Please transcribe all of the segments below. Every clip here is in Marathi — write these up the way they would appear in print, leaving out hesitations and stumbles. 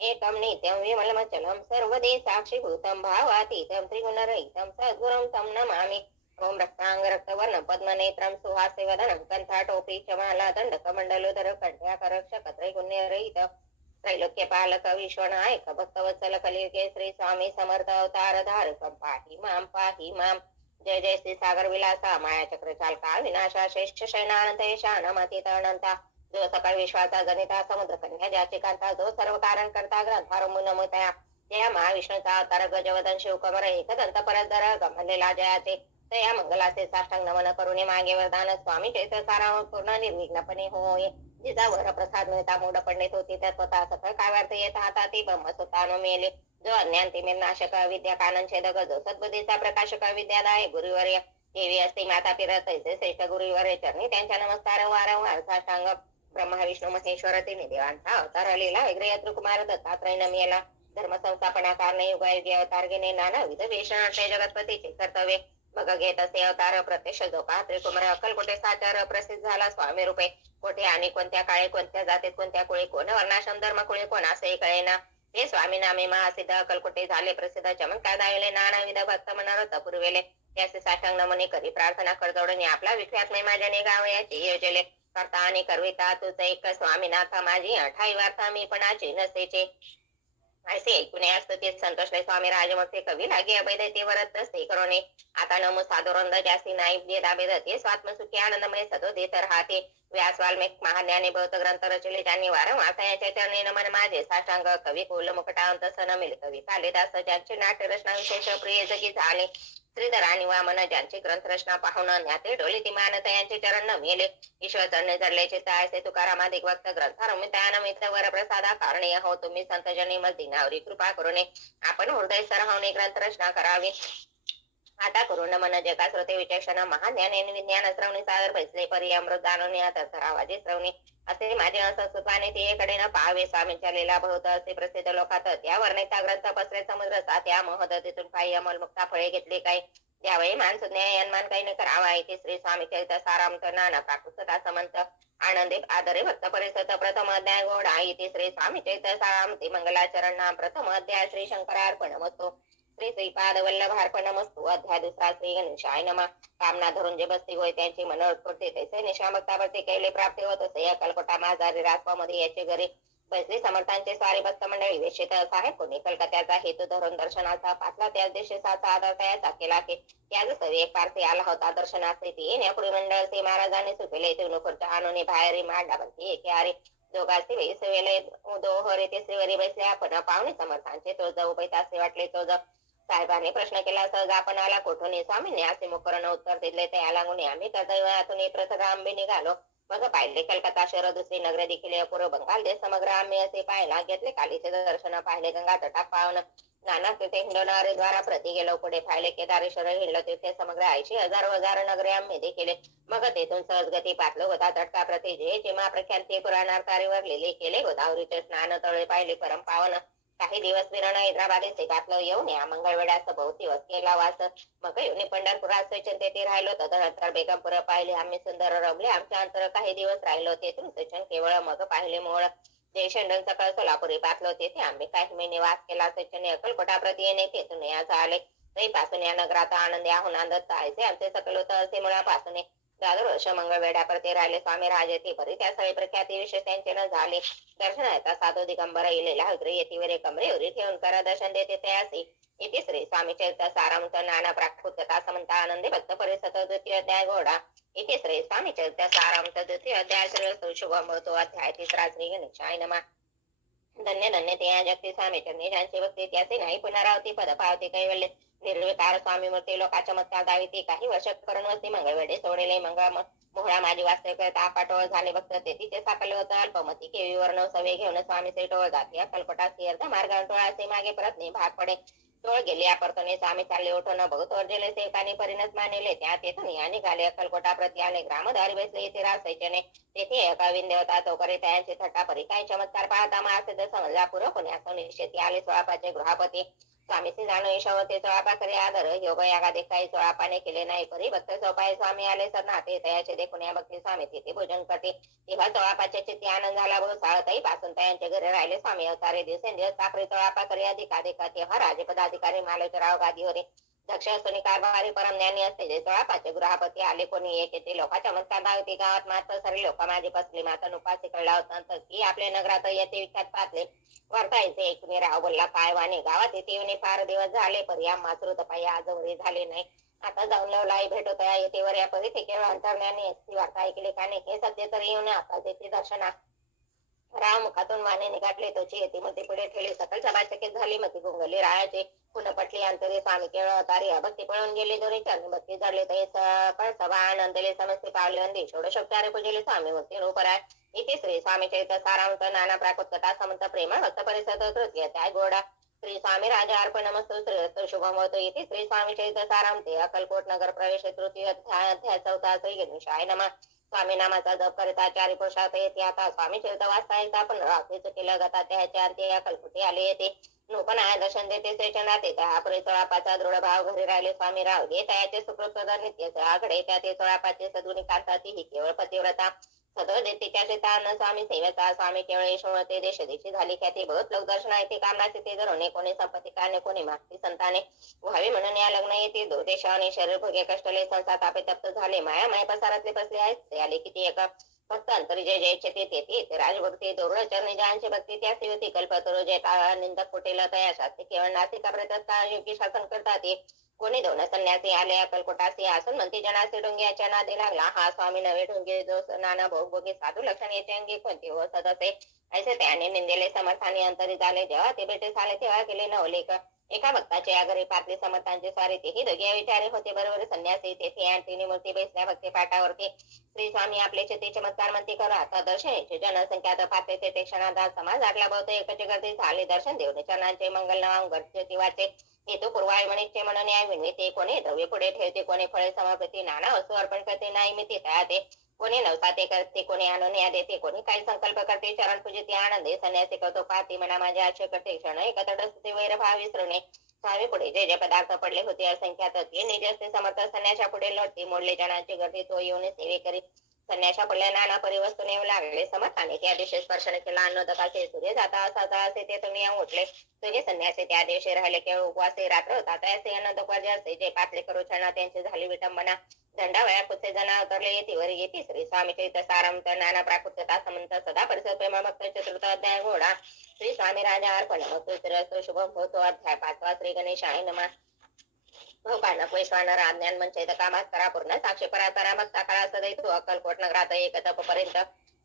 एकं नित्यं विमलमचलं सर्वदे साक्षिभूतं भावातीतं त्रिगुणरहितं सद्गुरुं तं नमामि। ॐ रक्ताङ्गरक्तवर्णं पद्मनेत्रं सुहास्यवदनं कण्ठाटोपी च माला दण्डकमण्डलोदर कण्ठ्याकरक्षक त्रैगुण्यरहित त्रैलोक्यपालक विश्वनायक भक्तवत्सल कलियुगे श्री स्वामी समर्थ अवतार धारकं पाहि मां। जय जय श्री सागर विलासा माया चक्र चालका विनाशा श्रेष्ठ शयनानंद यशानमतीत अनंता जो सकळ विश्वाचा जनिता समुद्र कन्या ज्याची कांता जो सर्व कारण करता ग्रंथारंभ नमोतया जया महाविष्णूचा अवतार गजवदन शिवकमर एकदंत परदर गमलेला जयाचे तया मंगलाचे साष्टांग नमन करुणे मागे वरदान स्वामी चैत्र सारा पूर्ण निर्विघ्नपणे होय। जिचा वर प्रसाद मिळता मूड पंडित होती तर स्वतः सफळ काव्यार्थ येत हाता ती ब्रह्म स्वतः मेले जो अज्ञान तिमिर नाशक विद्या कानन छेदक जो सद्बुद्धीचा प्रकाशक विद्यादाय गुरुवर्य देवी असते माता पिरत श्रेष्ठ गुरुवर्य चरणी त्यांच्या नमस्कार वारंवार साष्टांग ब्रह्मा विष्णू महेश्वर तिन्ही देवांचा अवतार आलेला वैग्रय कुमार दत्तात्रय नमियला धर्म संस्थापना कारणे युगायुगी अवतार घेणे नानाविध वेषण जगतपतीचे कर्तव्य मग घेत असे अवतार प्रत्यक्ष जोका त्रिकुमार अक्कलकोटे साचार प्रसिद्ध झाला स्वामी रूपे कोठे आणि कोणत्या काळे कोणत्या जातीत कोणत्या कुळी कोण वर्णाश्रम धर्म कुळी कोण असे कळेना हे स्वामी नामे महासिद्ध अक्कलकोटे झाले प्रसिद्ध चमत्कार दाविले नानाविध भक्त मनोरथ पुरवेले त्याचे साष्टांग नमने करी प्रार्थना करजोडणे आपला विख्यात महिमा जने गावयाचे योजले करता आणि करविता तुझ एक स्वामीनाथ माझी 28 वार्ता मी पणाची नसेचे ऐसे ऐकूने असते संतोषले स्वामी राजमक्ते कवी लागे अभेद ते वरत नसते करोने आता नमो साधोरंद जास्ती नाही भेदाभेद ते स्वात्मसुखी आनंदमय सदो देत राहते व्यास वाल्मिक महाज्ञानी बहुत ग्रंथ रचले ज्यांनी वारंवार त्याच्या चरणी नमन माझे साष्टांग कवी कोल मुकटांत सन मिल कवी कालिदास ज्यांचे नाट्य रचना विशेष प्रिय जगी झाले श्रीधर आणि वामन ज्यांची ग्रंथ रचना पाहून ज्ञाते डोली ती मानत यांचे चरण न मेले ईश्वर चरणे धरल्याचे तायसे तुकारामाधिक वक्त ग्रंथारमित वरप्रसादा कारणे हो तुम्ही संत जनी मर्दिनावरी कृपा करूने आपण हृदय सरहावणे ग्रंथ रचना करावी आता करून मन जगा श्रोते विचक्षण महाज्ञाने विज्ञान श्रवणी सागर बैसले परी अमृत दानवणे आवाजी श्रवणी असे माझे असंस्कृतवाने ते एकडे न पाहावे स्वामींच्या लीला बहुत असे प्रसिद्ध लोकात त्या वर्णिता ग्रंथ पसरे समुद्र त्या महदतीतून काही अमल मुक्ता फळे घेतले काय त्यावेळी माणसं न्यायमान काही न करावा इथे श्री स्वामी चरित सारामत नाना प्राकृतता समंत आनंदे आदरे भक्त परिसत प्रथम अध्याय गोडा इथे श्री स्वामी चरित सारामती मंगलाचरण नाम प्रथम अध्याय श्री शंकरार्पण मस्तो श्री श्रीपाद वल्लभार्पणमस्तु अध्याय दुसरा श्री गणेशाय नमः कामना धरून जे बसती होय त्यांची मनोरथ करते तसे निष्कामक्तावरती कैले प्राप्ती होत असे अकलकोटा माझारी राजपामध्ये याचे घरी बसली समर्थांचे स्वारी भक्त मंडळी वेशित आहे कोणी कलकत्याचा हेतू धरून दर्शनाचा पाचला त्याच देशाचा आधार तयाचा केला की त्याच सवी एक पारसी आला होता दर्शनाचे ती येण्यापुढे मंडळ ते महाराजांनी सुपेले तेवढं आणून बाहेर मांडा बनते एके आरे दोघांचे वेस वेले दोहरे ते श्रीवरी बसले आपण पाहुणे समर्थांचे तो जाऊ बैतासे वाटले तो साहेबांनी प्रश्न केला सहज आपण आला कोठून स्वामींनी असे मुखरण उत्तर दिले त्या लागून आम्ही कर्तव्यातून प्रथगांबे निघालो मग पाहिले कलकत्ता शहर दुसरी नगर देखील अपूर्व बंगाल देश समग्र आम्ही असे पाहायला घेतले कालीचे दर्शन पाहिले गंगा तटा पावन नाना तिथे हिंडवणारे द्वारा प्रति गेलो पुढे पाहिले केदारेश्वर हिंडलो तिथे समग्र 80,000 नगरे आम्ही देखील मग तेथून सहजगती पातलो होता तटका प्रति जे जेमा प्रख्याती पुराणार्थारीवर लिहिले केले गोदावरीचे स्नान तळे पाहिले परम पावन काही दिवस फिरणं हैदराबादेचे घातलं येऊन या मंगळवेड्याचं बहुत दिवस केला वास मग येऊन पंढरपुरात सचन तेथे राहिलो तदनंतर बेगमपुर पाहिले आम्ही सुंदर रमले आमच्या अंतर काही दिवस राहिलो तेथून सचन केवळ मग पाहिले मोळ जयशंडन सकाळ सोलापुरी पातलो तेथे आम्ही काही महिने वास केला सचने अक्कलकोटा प्रति येणे तेथून या झाले पासून या नगराचा आनंद याहून आनंद आयचे आमचे सकल होतं असे मुळापासून वर्ष मंगळवेढ्यापर ते राहिले स्वामी राजे ते परी त्या सगळे प्रख्याती विशेष त्यांचे न झाले दर्शन येता साधो दिगंबर इलेला हृदय येतीवरे कमरेवरी ठेवून करा दर्शन देते त्यासी इथे श्री स्वामी चरित सारामृत नाना प्राकृतता समंत आनंदे भक्त परिसत द्वितीय अध्याय घोडा इथे श्री स्वामी चरित सारामृत द्वितीय अध्याय श्री शुभमतो अध्याय तिसरा श्री गणेशाय नमः धन्य धन्य ते या जगती स्वामी चरणी ज्यांची भक्ती त्याचे नाही पुनरावती पद पावते कैवल्य निर्विकार स्वामी मूर्ती लोका चमत्कार दाविती काही वर्ष करून वस्ती मंगळवेढे सोडले मंगळ मोहळा माझी वास्तव्य तापाटोळ झाले भक्त ते तिचे साकले होतं अल्पमती केवी वर्ण सवे घेऊन स्वामी से टोळ जाते अक्कलकोटा अर्ध मार्ग टोळाचे मागे परत नाही भाग पडे टोळ गेले यापर्तने स्वामी चालले उठून बहुत अर्जले सेवकानी परिणत मानले त्या तेथून या निघाले अक्कलकोटा प्रति आले ग्रामधारी बसले इथे रासायचने तेथे एका विंदेवता चौकरी त्यांचे थट्टा परी काही चमत्कार पाहता महासिद्ध समजला पुरं पुण्यातून निश्चिती आले स्वरापाचे गृहापती स्वामीचे जाणो यशवते चोळापा करे आदर योग यागा देखाई चोळापाने केले नाही परी भक्त सोपाय स्वामी आले सरनाते तयाचे देखून या भक्ती स्वामी तिथे भोजन करते तेव्हा चोळापाच्या चित्ती आनंद झाला व साळताई पासून तयांच्या घरी राहिले स्वामी अवतारे दिवसेंदिवस साखरे चोळापा करे अधिका तेव्हा राजपदाधिकारी मालोचराव गादीवर दक्ष असुनी कारभारी परम ज्ञानी असते जे चोळापाचे गृहपती आले कोणी एक येते लोका चमत्कार दावते गावात मात्र सरी लोक माझी बसली माता उपासी कळला होता की आपल्या नगरात येते विख्यात पाहतले वर्तायचे एकमे राव बोलला काय वाणे गावात येते फार दिवस झाले पर्या मातृ तपाई आजवरी झाले नाही आता जाऊन लवलाई भेटत येते वर या परी केवळ अंतर्ज्ञानी ती वार्ता ऐकली का नाही हे सत्य तरी येऊन आता त्याची दर्शना राव मुखातून वाणे निघाटले तोची येते मग पुढे ठेवली सकल सभा चकित झाली मती गुंगली रायाचे पुन्हा पटली अंतरी स्वामी केवळ अवतारी भक्ती पळून गेले दोन्ही चरणी भक्ती जडले ते पण सभा आनंदले समस्ते पावले अंदी षोडशोपचारे पूजले स्वामी मूर्ती रूपराय इथे श्री स्वामी चरित्र सारांत नाना प्राकृत कथा समंत प्रेम भक्त परिषद तृतीय त्या गोडा श्री स्वामी राजा अर्पण नमस्तु श्री अस्तु शुभम होतो इथे श्री स्वामी चरित्र सारांते अक्कलकोट नगर प्रवेश तृतीय अध्याय चौथा श्री गणेशाय नमः स्वामी नामाचा जप करीत आचार्य पुरुषार्थ येते आता स्वामी चरित्र वाचता येता पण रात्रीच केलं गता त्याच्या अंती अक्कलकोटी आले येते नूपन आय दर्शन देते सेचनात येते हा परिचळापाचा दृढ भाव घरी राहिले स्वामी राव हे तयाचे सुकृत नित्य आघडे त्या ते चळापाचे सदुनी कांताती ही केवळ पतिव्रता सदळ देते त्याचे तान स्वामी सेवेचा स्वामी केवळ यशोमते देश देशी झाली ख्याती बहुत लोक दर्शन येते कामनाचे ते धरणे कोणी संपत्ती काने कोणी मागती संताने व्हावे म्हणून या लग्न येते दुर्देशाने शरीर भोगे कष्टले संसार तापे तप्त झाले माया माय पसारातले बसले आहेत ते आले किती एका फक्त अंतरी जय जयचे ते राजभक्ती दोरळ चरणी जयांची भक्ती त्या सेवती कल्पतरो जय निंदक कुटेला तया शास्त्री केवळ नासिका प्रतात योग्य शासन करतात कोणी दोन संन्यासी आले अक्कलकोटासी आसन म्हणते जनासे डोंग्याच्या नादी लागला हा स्वामी नवे डोंगे जो नाना भोगभोगी साधू लक्षण याचे अंगी कोणते हो सदसे ऐसे त्याने निंदेले समर्थाने अंतरी झाले जेव्हा ते बेटे झाले तेव्हा गेले नवलेख एका भक्ताचे आगरी पातळी समर्थांचे सारे तेही दोघे विचारे होते बरोबर संन्यासी तेथे आणखी मूर्ती बेसल्या भक्ती पाठावरती श्री स्वामी आपले ते चमत्कार म्हणते करू आता दर्शनाचे जनसंख्या पाहते ते क्षणात समाज आटला बहुत एकच गर्दी झाले दर्शन देऊन चरणांचे मंगल नाम गडचे वाचे हेतू पूर्वाय म्हणीचे म्हणून न्याय विनविते कोणी द्रव्य पुढे ठेवते कोणी फळे समर्पती नाना वस्तू अर्पण करते नाही मी ते तयाते कोणी नवसाते करते कोणी आणून या देते कोणी काही संकल्प करते चरण पूजिते आनंदे संन्यासी करतो पाहते म्हणा माझे आशय करते क्षण एकत्र वैरभाव विसरणे स्वामी पुढे जे जे पदार्थ पडले होते असंख्यात ते निज असते समर्थ संन्यासा पुढे लढते मोडले जनांची गर्दी तो येऊन सेवे करी संन्यासा पडल्या नाना परिवस्तू नेऊ लागले समर्थाने त्या दिवशी स्पर्शने केला अन्नोदकाचे सूर्य जाता असा असे ते तुम्ही उठले तुझे संन्यासी त्या दिवशी राहिले केवळ उपवासे रात्र होता त्याचे अन्नोदक असे जे पातले करू क्षणा त्यांची झाली विटंबना दंडावया कुठे जना उतरले येतीवर येते श्री स्वामी चरित्र सारांत नाना प्राकृतता समंत सदा परिसर प्रेम भक्त चतुर्थ अध्याय घोडा श्री स्वामी राजा अर्पण मस्तु शुभम होतो अध्याय 5 श्री गणेशाय नमः भोकानक वैश्वानर अज्ञान मंचैत कामात करा पूर्ण साक्षी परातरा भक्ता काळा सदैतो अक्कलकोट नगरात एक तपपर्यंत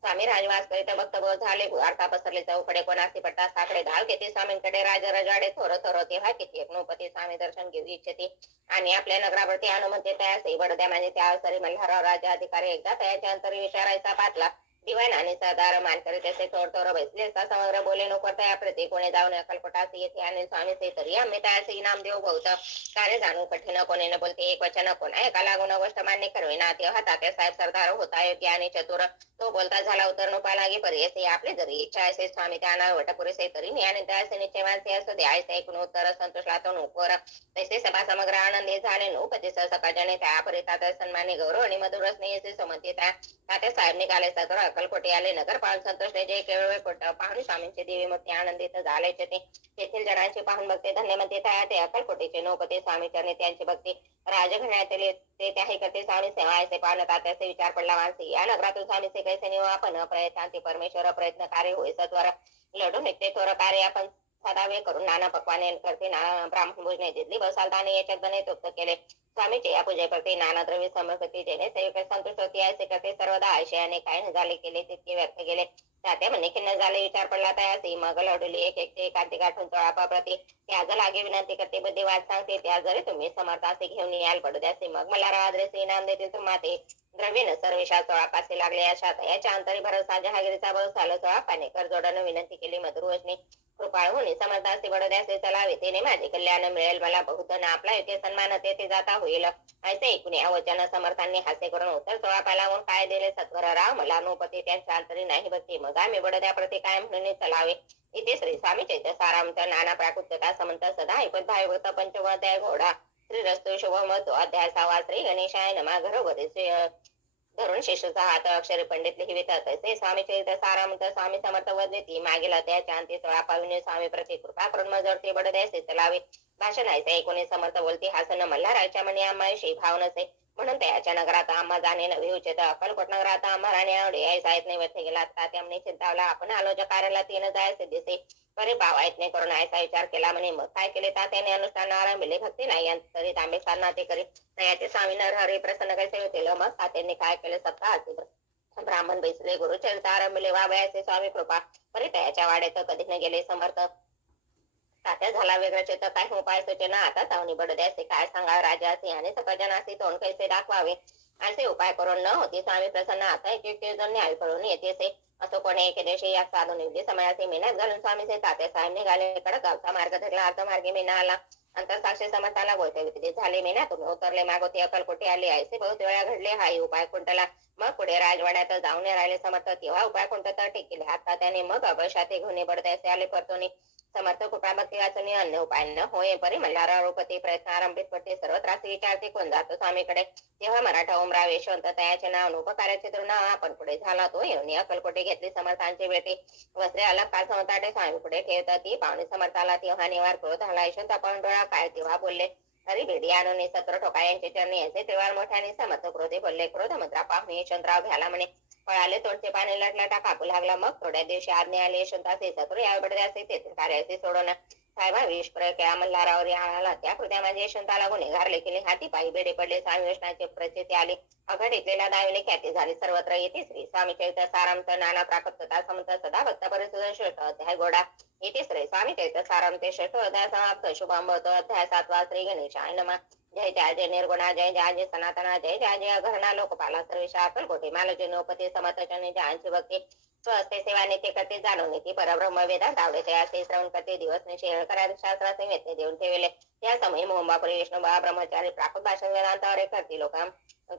स्वामी राजवास करीत भक्त बोध झाले वार्ता पसरले चौकडे कोणासी पट्टा साकडे धाव घेते स्वामींकडे राज रजाडे थोर थोर तेव्हा किती एक नृपती स्वामी दर्शन घेऊ इच्छिते आणि आपल्या नगरावरती अनुमती तयास बडद्या म्हणजे त्या अवसरी मल्हारराव राजा अधिकारी एकदा तयाच्या अंतरी विचारायचा पातला दिवाण आणि सरदार मान करीत असे थोर थोर बसले असता समग्र बोले नको तया प्रति कोणी जाऊन अक्कलकोटासी येथे आणि स्वामी से तरी आम्ही तयाचे इनाम देऊ बहुत कार्य जाणून कठीण कोणी न बोलते एक वचन कोणा एका लागून गोष्ट मान्य करविना तेव्हा तात्या साहेब सरदार होता योग्य आणि चतुर तो बोलता झाला उतर नुपा लागे पर्यसे आपले जरी इच्छा असे स्वामी त्यांना वटपुरेसे तरी आणि त्याचे निश्चय मानसे असो द्यायचे ऐकून उत्तर संतोषला तो नोकर तसे सभा समग्र आनंदी झाले नोपती सकाळच्याने त्या परितात सन्मानी गौरव आणि मधुर स्नेहचे समंती तात्या साहेब निघाले सतर अक्कलकोटी आले नगरपाल संतोष जे केवळ पाहुणे स्वामींचे देवी मग आनंदित झाल्याचे ते तेथील जणांची पाहून बघते धन्यमते ते अक्कलकोटीचे नोपते स्वामी चरणे त्यांची भक्ती राजघराण्यातील ते त्याही करते स्वामी सेवा ऐसे पाहणं त्याचे विचार पडला मानसी या नगरातून स्वामीचे कैसे निव आपण प्रयत्नांती परमेश्वर प्रयत्न कार्य होई सत्वर लढून निघते थोर कार्य आपण सदा वेळ करून नाना पक्वाने करते नाना ब्राह्मण भोजने जिथली बसालताने याच्यात बने तृप्त केले स्वामीचे या पूजे करते नाना द्रव्य समर्पती जेणे सेवक संतुष्ट होती असे करते सर्वदा आशयाने काय झाले केले तितके व्यर्थ गेले तात्या म्हणे खिन्न झाले विचार पडला तयासी मग लढवली एक एकांती गाठून चोळापा प्रती त्याज लागे विनंती करते बुद्धिवाद सांगते त्या जरी तुम्ही समर्थ असे घेऊन याल पडद्यासे मग मला राद्रेसे इनाम देतील तुम्हाला द्रव्य न सर्वेशा चोळापासे लागले अशा याच्या अंतरी भरोसा जहागिरीचा भाऊ झाला चोळापाने कर जोडानं विनंती केली मधुर वचने कृपाळ होणे समर्थासी बडोद्याचे चलावे तेने माझे कल्याण मिळेल मला बहुधन आपला योग्य सन्मान तेथे जाता होईल ऐसे ऐकून या वचन समर्थांनी हास्य करून उत्तर सोळा पालावून काय दिले सत्वर राव मला नोपती त्यांच्या अंतरी नाही भक्ती मग आम्ही बडोद्या प्रति काय म्हणून चलावे इथे श्री स्वामी चैत्य सारामच नाना प्राकृतता समंत सदा ऐकत भाईवत पंचमध्याय घोडा श्री रस्तु शुभमतो अध्याय 6 श्री गणेशाय नमा घरोघरी धरून शिष्याचा हात अक्षरे पंडित लिहितात तसे स्वामी चरित्र सारामंत स्वामी समर्थ वदती मागेला त्याच्या अंती 16 पाविने स्वामी प्रति कृपा करून मजरते बडद्यासे चलावे भाषण ऐसे कोणी समर्थ बोलते हासन मल्हाराच्या म्हणे आम्हाशी भाव नसे म्हणून त्याच्या नगरात आम्हा जाणे नवे उचित अक्कलकोट नगरात आम्हा राणे आवडे आई साहेब नैवेद्य गेला तात्यामने चिंतावला आपण आलोच्या कार्याला तीन जायचे दिसे परे भाव ऐकणे करून ऐसा विचार केला म्हणे मग काय केले तात्याने अनुष्ठान आरंभिले भक्ती नाही अंतरी तांबे साधना ते करी ते स्वामी नरहरी प्रसन्न कैसे होतील मग तात्यांनी काय केले सत्ता ब्राह्मण बैसले गुरु चरित्र आरंभिले वावयाचे स्वामी कृपा परी त्याच्या वाड्यात कधी न गेले समर्थ तात्या झाला वेगळ्याचे तर काय उपाय सूचना आता चावणी बडद्याचे काय सांगा राजाचे आणि सकजनाचे तोंड कैसे दाखवावे असे उपाय करून न होते स्वामी प्रसन्न आता एक जण न्याय करून येतेसे असं कोणी एके दिवशी या साधून युद्धी समयाचे मेहनत घालून स्वामीचे तात्या साहेब निघाले कडक गावचा मार्ग धरला अर्ध मार्गे मेना आला अंतर साक्षी समर्थाला गोष्ट विधी झाले मेना तुम्ही उतरले मागोती अकलकोटे आले ऐसे बहुत वेळा घडले हाही उपाय कुंटला मग पुढे राजवाड्यात जाऊन राहिले समर्थ तेव्हा उपाय कोणता टिकले आता त्याने मग अवशाते घेऊन बडद्याचे आले परतोनी समर्थ कृपा भक्ती वाचनी अन्य उपाय न होय परी मल्हारारोपती प्रयत्न आरंभित पडते सर्व त्रासी विचारते कोण जातो स्वामीकडे तेव्हा मराठा उमराव यशवंत तयाचे नाव उपकार्याचे तर नाव आपण पुढे झाला तो येऊन अकलकोटे घेतली समर्थांची भेटी वस्त्रे अलग काल समर्थाटे स्वामी पुढे ठेवतात ती पाहुणे समर्थाला तेव्हा निवार क्रोध झाला यशवंत आपण डोळा काय तेव्हा बोलले तरी भेडी आणून सत्र ठोका यांचे चरणी याचे तेव्हा मोठ्याने समर्थ क्रोधे बोलले क्रोध मंत्रा पाहुणे यशवंतराव घ्याला म्हणे पळाले तोडचे पाणी लटलटा कापू लागला मग थोड्या दिवशी आज्ञा आली यशवंताचे सत्र या बडद्याचे तेथे कार्याचे सोडवण साहेबा विष प्रयोग केला मल्हारावर आला त्या कृत्या माझे यशवंताला गुन्हेगार लेखिले हाती पायी बेडे पडले स्वामी वैष्णवाचे प्रचिती आली अघडितलेल्या दाविले ख्याती झाली सर्वत्र येते श्री स्वामी चरित्र सारांत नाना प्राकृतता समंत सदा भक्त परिसुद श्रेष्ठ अध्याय गोडा येते श्री स्वामी चरित्र सारांत श्रेष्ठ अध्याय समाप्त शुभांबत अध्याय 7 श्री गणेशाय नमः जय जय जय निर्गुणा जय जय जय सनातना जय जय जय अघरणा लोकपाला सर्वेशा अक्कलकोटे मालजी नोपती समर्थचनी जयांची भक्ती स्वस्ते सेवा नेते करते जाणून नेते परब्रह्म वेदांत आवडते असे श्रवण करते दिवस निशेळ करा शास्त्राचे वेतने देऊन ठेवले या समयी मोहंबापुरी विष्णुबा ब्रह्मचारी प्राकृत भाषण वेदांतावर करते लोक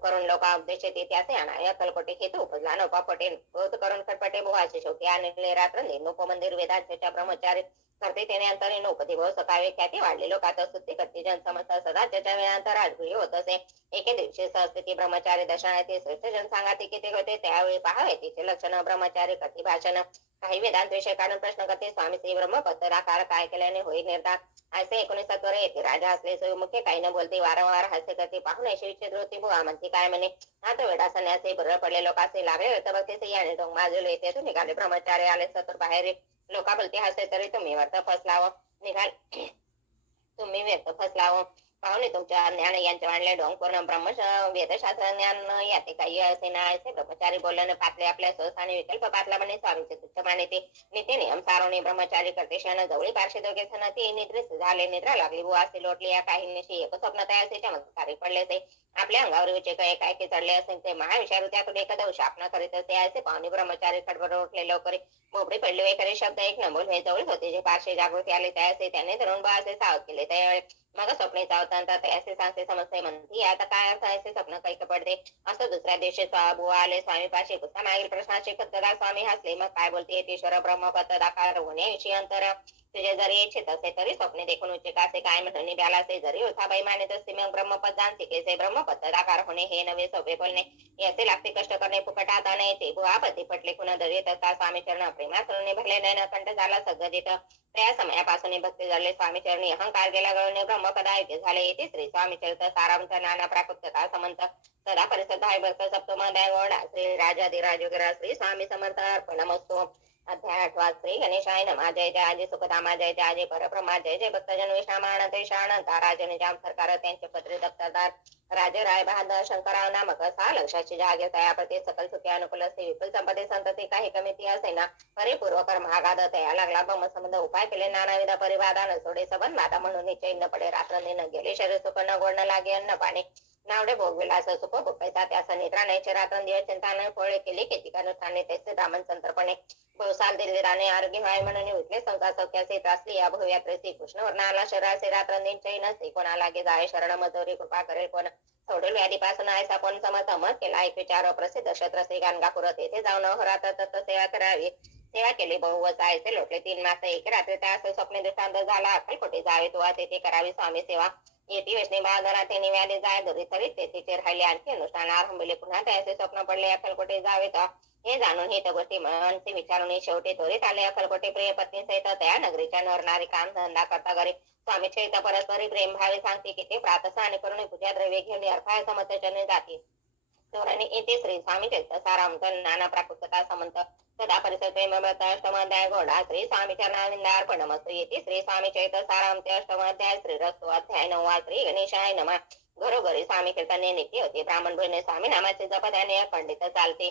करून लोका उपदेश येते त्याचे आणा अक्कलकोटे हेतू उपजला नोपा पटेल बोध करून खटपटे बोहाचे शोके आणले रात्र नोप मंदिर वेदांच्या ब्रह्मचारी करते त्याने अंतरी नोपती भाऊ सकाळी ख्याती वाढले लोक आता सुट्टी करते जनसमस्या सदा त्याच्या वेळांतर राजगुरी होत असे एके दिवशी सहस्थिती ब्रह्मचारी दर्शनाचे श्रेष्ठ जन सांगाते किती होते त्यावेळी पहावे तिचे लक्षण ब्रह्मचारी करते भाषण काही वेदांत विषय काढून प्रश्न करते स्वामी श्री ब्रह्मपत्राकार काय केल्याने होईल निर्धार असे 19 वर येते राजा असले मुख्य काही न बोलते वारंवार हास्य करते पाहून अशी विच्छेद होती बुवा म्हणते काय म्हणे आता वेडा सन्यासी बरं पडले लोकांचे लागले तर बघते याने डोंग माजूल येते निघाले ब्रह्मचारी आले सतुर बाहेर लोका बोलते हसे तरी तुम्ही व्यर्थ फसलाव निघाल तुम्ही व्यर्थ फसलाव पाहुणे तुमच्या ज्ञान यांच्या वाढले ढोंग पूर्ण ब्रह्म वेदशास्त्र ज्ञान याते काही असे ना असे ब्रह्मचारी बोलल्याने पातले आपल्या सहसाने विकल्प पातला म्हणे स्वामीचे तुच्छ माने नित्य नियम सारोने ब्रह्मचारी करते क्षण जवळी पार्श्व दोघे सण ते निद्रित झाले निद्रा लागली बुवा असे लोटले या काहींशी एक स्वप्न तयार असे चमत्कारी पडले ते आपल्या अंगावर विचे काय काय की चढले असेल ते महाविषारू त्यातून एखादा शापना करीत असे असे पाहुणे ब्रह्मचारी खडबड उठले लवकर मोबडी पडले वगैरे शब्द एक न बोल हे जवळ होते जे पार्श्व जागृती आले त्या असे त्याने धरून बा असे सावध केले त्यावेळी मग स्वप्ने चावताना ते असे सांगते समजते म्हणते आता काय अर्थ असे स्वप्न काही पडते असं दुसऱ्या दिवशी बुवा आले स्वामी पाशी पुन्हा मागील प्रश्नाचे खतदार स्वामी हसले मग काय बोलते येतेश्वर ब्रह्मपदाकार होण्याविषयी अंतर तुझे जरी इच्छित असे तरी स्वप्ने देखून उच्चिकासे काय म्हणून निघाला असे जरी उठाबाई मानत असते मग ब्रह्मपद जाणते कैसे ब्रह्मपदाकार होणे हे नवे सोपे बोलणे याचे लागते कष्ट करणे फुकट आता नाही ते बुवापती पटले कुणा दरी तथा स्वामी चरण प्रेमासरूने भरले नयन कंठ झाला सगळं त्या समयापासून भक्ती झाले स्वामी चरणी अहंकार गेला गळून ब्रह्मपदा योग्य झाले येते श्री स्वामी चरित्र सारांत नाना प्राकृतता समंत सदा परिसद्धा भक्त सप्तमध्याय गोडा श्री राजाधिराज श्री स्वामी समर्थ अर्पणमस्तु अध्याय 8 श्री गणेशाय नमः जय जय आजी सुखधामा जय जय आजी परब्रह्मा जय जय भक्तजन विश्रामाण ते शानंत राजन जाम सरकार त्यांचे पत्रे दप्तरदार राजे राय बहादर शंकरराव नामक सा लक्षाची जागे तयाप्रती सकल सुखी अनुकूल असते विपुल संपत्ती संतती काही कमी असे ना परिपूर्वकर महागाद तया लागला ब्रह्म संबंध उपाय केले नानाविध परिवादान सोडे सबन बाधा म्हणून निश्चय न पडे रात्र न गेले शरीर सुख न गोड न लागे अन्न पाणी नावडे भोगविलास सुख भोगायचा त्याचा निद्रा नाही रात्रंदिवस चिंताने फळे केली केतिकानुष्ठाने त्याचे ब्राह्मण संतर्पणे बहुसाल दिले राणे आरोग्य व्हाय म्हणून उठले संसार सौख्याचे त्रासली या भव्यात्रे श्रीकृष्ण वर्णाला शरीराचे रात्रंदिन चैन नसते कोणा लागे जाय शरण मजोरी कृपा करेल कोण सोडेल व्याधीपासून ऐसा कोण समर्थ मत केला एक विचार प्रसिद्ध क्षत्र श्री गाणगापुरात येथे जाऊन अहोरात्र तत्व सेवा करावी सेवा केली बहु जायचे लोटले 3 मास एक रात्री त्या असे स्वप्ने दृष्टांत झाला अक्कलकोटे जावे तुवा तेथे करावी स्वामी सेवा येती वैष्णवी बाजारात ते निव्याने जाय दोरी तरी तेथे राहिले आणखी अनुष्ठान आरंभले पुन्हा त्याचे स्वप्न पडले अक्कलकोटे जावे तर हे जाणून हित गोष्टी मनसे विचारून शेवटी त्वरित आले अक्कलकोटे प्रिय पत्नी सहित त्या नगरीच्या नरनारी काम धंदा करता घरी स्वामी चरित परस्परी प्रेम भावे सांगते की ते प्रातस्नान करून पूजा द्रव्य घेऊन अर्पाय समतचने जाते धोरणे येते श्री स्वामी चरित सारांत नाना प्राकृतता समंत सदा परिसर प्रेमव्रत अष्टमाध्याय घोडा श्री स्वामी चरणार्पणमस्तु येते श्री स्वामी चरित सारांत अष्टमाध्याय श्री रस्तो अध्याय 9 श्री गणेशाय नमः घरोघरी स्वामी कीर्तने नित्य होते ब्राह्मण बहिणी स्वामी नामाचे जप त्याने अखंडित चालते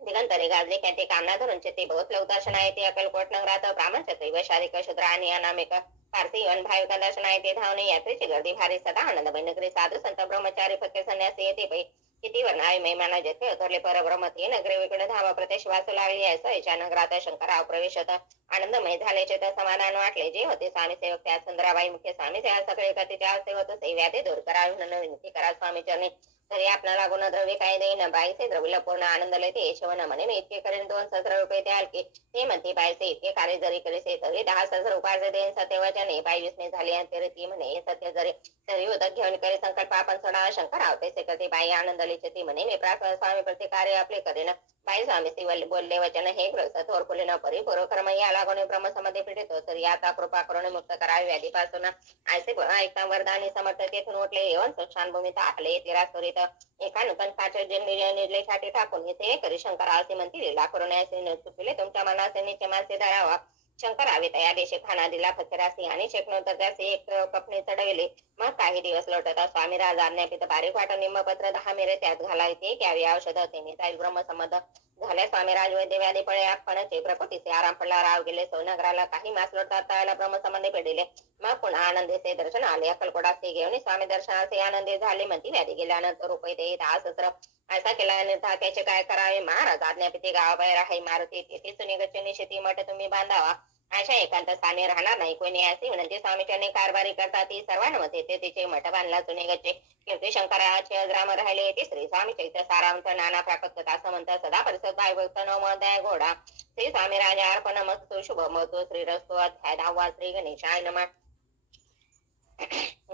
दिगंतरे गाजले ख्याती कामना धरून ते बहुत लोक दर्शन आहे ते अकलकोट नगरात ब्राह्मण क्षत्रिय वैशारिक शूद्र आणि अनामिक पारसी वन भाविक दर्शन आहे ते धावणे यात्रेची गर्दी भारी सदा आनंदमय नगरी साधू संत ब्रह्मचारी फक्त संन्यासी येते पै किती वर्णावी महिमाना जेथे अवतरले परब्रह्मती नगरे वेगळे धावा प्रदेश वाचू लागली आहे सयच्या नगरात शंकराव प्रवेश होता आनंदमय झाल्याचे तर समाधान वाटले जे होते स्वामी सेवक त्या सुंदराबाई मुख्य स्वामी सेवा सगळे कथेच्या सेवक व्याधी दूर करावी म्हणून विनंती करा स्वामी चरणी तरी आपल्याला गुण द्रव्य काय देईन बाईचे द्रव्य पूर्ण आनंद लेते यशवना म्हणे मी इतके करेन 2,000 रुपये द्याल की ते म्हणते बाईचे इतके कार्य जरी करेसे तरी 10,000 रुपयाचे देईन सत्यवचने बाई विस्मे झाली आणि ती म्हणे सत्य जरी तरी उदक घेऊन करे संकल्प आपण सोडा शंकर आवते करते बाई आनंद लिचे ती म्हणे मी प्रार्थना स्वामी प्रति कार्य आपले करेन बाई स्वामी बोलले वचन हे ग्रस्त थोर फुले न परी पूर्वकर्म या लागून ब्रह्मसमध्ये पीडितो तरी आता कृपा करून मुक्त करावी व्याधीपासून ऐसे ऐका वरदानी समर्थ तेथून उठले येऊन सुशान भूमीत आले तिरासुरीत एका नूतन काचे निर्लय साठी टाकून हे करी शंकर असे म्हणतील लीला करून असे चुकले तुमच्या मनाचे निचे मासे धरावा शंकर आवे त्या देशे खाना दिला फकरासी आणि शेकणो तर त्याचे एक कपणे चढविले मग काही दिवस लोटता स्वामी राजा आज्ञापित बारीक वाट निम्मपत्र 10 मेरे त्यात घालायचे घ्यावी औषध त्यांनी जाईल ब्रह्मसंमत झाल्या स्वामी राज वैद्य व्याधी पळे आपणचे प्रकृतीचे आराम पडला राव गेले सोनगराला काही मास लोटता त्याला ब्रह्मसंबंधी पेडिले मग पुन्हा आनंदीचे दर्शन आले अक्कलकोटाचे घेऊन स्वामी दर्शनाचे आनंदी झाले म्हणती व्याधी गेल्यानंतर रुपये देत 10,000 ऐसा केला निर्धार त्याचे काय करावे महाराज आज्ञापिते गावाबाहेर आहे मारुती तेथे सुनिगच्छ शेती मठ तुम्ही बांधावा अशा एकांत स्थानी राहणार नाही कोणी असे विनंती स्वामीच्याने कारभारी करता ती सर्वांमध्ये ते तिचे मठ बांधला सुनिगच्चे कीर्ती शंकराचे अजराम राहिले ते श्री स्वामी चैत्र सारांत नाना प्राकृत असं म्हणतात सदा परिसर भाईभक्त नवमोदय घोडा श्री स्वामी राजा अर्पण मस्तु शुभ मतो श्री रस्तो अध्याय 10 श्री गणेशाय नमः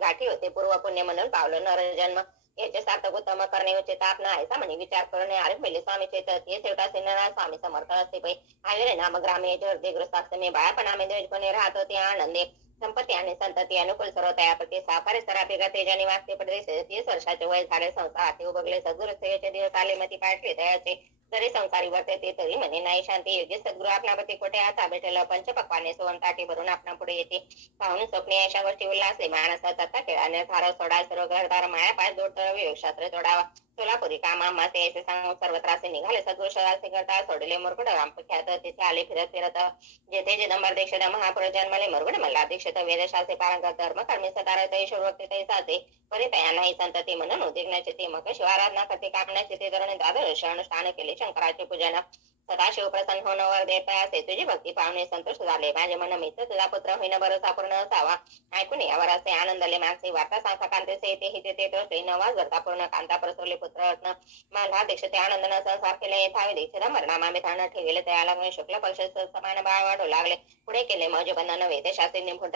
गाठी होते पूर्व पुण्य म्हणून पावलं नरजन्म याचे सार्थक उत्तम करणे उचित आपला ऐसा म्हणे विचार करणे आरंभले स्वामी चेतत हे शेवटा सिन्नरा स्वामी समर्थ असते पै आवेरे नाम ग्रामे जर्दे ग्रस्ताक्षमे बाळपणामे द्वेषपणे राहत होते आनंदे संपत्ती आणि संतती अनुकूल सर्व तयापती सापारे सरापिका तेजाने वागते प्रदेश 30 वर्षाचे वय झाले संसार ते उबगले सद्गुरु सेवेचे दिवस आले मती पाठले दयाचे जरी संसारी वर्ते ते तरी म्हणे नाही शांती योग्य सद्गुरु आपणापती कोठे आता भेटेल पंचपक्वाने सोन ताटी भरून आपणा पुढे येते पाहून स्वप्ने अशा गोष्टी उल्हासले माणसात आता खेळाने थारा सोडा सर्व घरदार माया पाय जोड शास्त्र तोडावा सोलापुरी कामा मासे असे सांगून सर्वत्र असे निघाले सद्गुरु शरासे करता सोडले मुरगुड रामख्यात तिथे आले फिरत फिरत जेथे जगदंबर दीक्षित महापुर जन्मले मुरगुड मल्ला दीक्षित वेदशास्त्रे पारंगत धर्म कर्मी सदारत ईश्वर वक्ते ते साचे परितया नाही संतती म्हणून उद्विग्नाचे ते मग शिवाराधना करते कामण्याचे ते धरण द्वादश अनुष्ठान केले शंकराचे पूजन सदाशिव प्रसन्न होणवर देता असे तुझी भक्ती पाहुणे संतुष्ट झाले माझे मन मित्र तुझा पुत्र होईन बरोसा पूर्ण असावा ऐकून यावर असे आनंदले मानसी वार्ता सांगता कांतेचे येते हिते ते तो नवा जरता पूर्ण कांता प्रसवले पुत्र रत्न माला दीक्षित आनंदन संसार केले येथावे दीक्षित मरणामामे थान ठेवले त्याला शुक्ल पक्ष समान बाळ वाढू लागले पुढे केले मौज बंधन वेदशास्त्री निपुण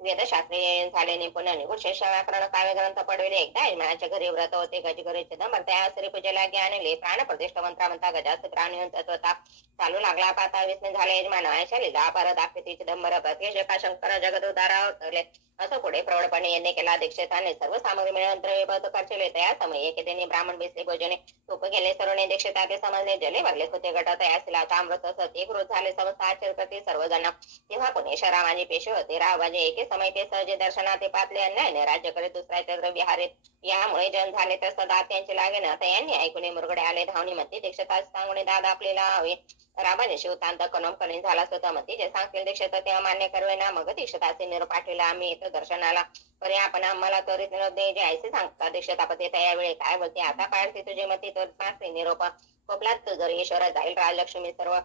वेदशास्त्री झाले निपुण निगुण शेष व्याकरण काव्य ग्रंथ पडविले एकदा यजमानाच्या घरी व्रत होते गजगरी चिदंबर त्या श्री पूजेला ज्ञानले प्राण प्रतिष्ठ मंत्रा म्हणता गजास प्राणी तत्वता चालू लागला पाता विष्णू झाले यजमान आयशा लिला पर दाखविती चिदंबर प्रत्येक शंकर जगद उदारा उतरले असं पुढे प्रौढपणे यांनी केला दीक्षिताने सर्व सामग्री मिळवून द्रव्य खर्चले त्या समयी एके त्यांनी ब्राह्मण बेसले भोजने तूप गेले सर्वने दीक्षिताचे समजले जले भरले होते गट तया असला अमृत सत एक रोज झाले समस्त आचरकर्ते सर्वजण तेव्हा पुणे शरामाजी पेशे होते रावबाजे एके समय ते सहजे दर्शनात पातले अन्यायने राज्य करीत दुसऱ्याच्या द्रव्य हारेत यामुळे जन झाले तर सदा त्यांचे लागे ना यांनी ऐकून मुरगडे आले धावणी मध्ये दीक्षिता सांगणे दादा आपल्याला हवे रामाने शिवतांत कनोम झाला स्वतः मती जे सांगतील दीक्षित ते मान्य करवे ना मग दीक्षिताचे निरोप पाठविला आम्ही येतो दर्शनाला परी आपण आम्हाला त्वरित निरोप दे जे ऐसे सांगता दीक्षित आपते त्यावेळी काय बोलते आता पाळते तुझे मती तर मासे निरोप कोपलात जर ईश्वर जाईल राजलक्ष्मी सर्व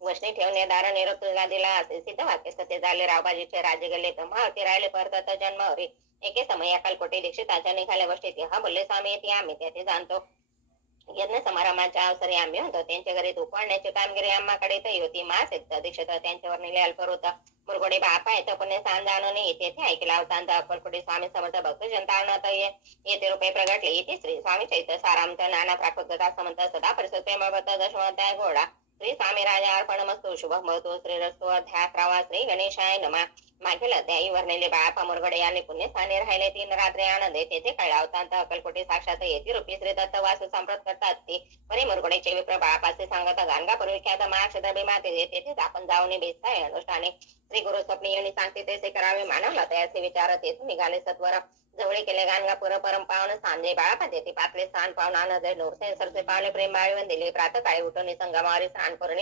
वशनी ठेवणे दार निरोप तुला दिला असे सिद्ध वाक्य सत्य झाले रावबाजीचे राज्य गेले तर महावती राहिले परत जन्म हरी एके समय अक्कलकोटी दीक्षिताच्या निघाल्या गोष्टी हा बोलले स्वामी येते आम्ही त्याचे जाणतो यज्ञ समारंभाच्या अवसरी आम्ही होतो त्यांच्या घरी उपाडण्याची कामगिरी आम्हाकडे तर होती मास एकदा दीक्षित त्यांच्यावर निले अल्पर होता मुरगोडे बापा येतं पुणे सांज आणून येथे ऐकला अवतांत अक्कलकोटी स्वामी समर्थ भक्त जनता आणत येथे रुपये प्रगटले येथे श्री स्वामी चैत्र सारामत नाना प्राकृतता समंत सदा परिसर प्रेमभक्त दशमध्याय घोडा श्री स्वामी राजा अर्पण मस्तु शुभ मतो श्री रस्तो अध्याय 11 श्री गणेशाय नमा मागील अध्यायी वर्णिले बाळापा मुरगडे यांनी पुण्यस्थानी राहिले 3 रात्री आनंदे तेथे कळला अवतांत अक्कलकोटी साक्षात येथे रूपी श्री दत्त वासू संप्रत करतात ते परी मुरगडेचे विप्र बाळापासे सांगत गाणगापूर विख्यात महाक्षत्र भीमाते तेथेच आपण जाऊन बेसताय अनुष्ठाने श्री गुरु स्वप्नी यांनी सांगते तसे करावे मानवला तयाचे विचारत येथून निघाले सत्वर जवळे केले गाणगापूर परम पावन सांजे बाळापा तेथे पातले स्थान पावन आनंद नूरसे सरसे पावले प्रेम बाळवून दिले प्रातः काळी उठून संगमावारी स्नान करून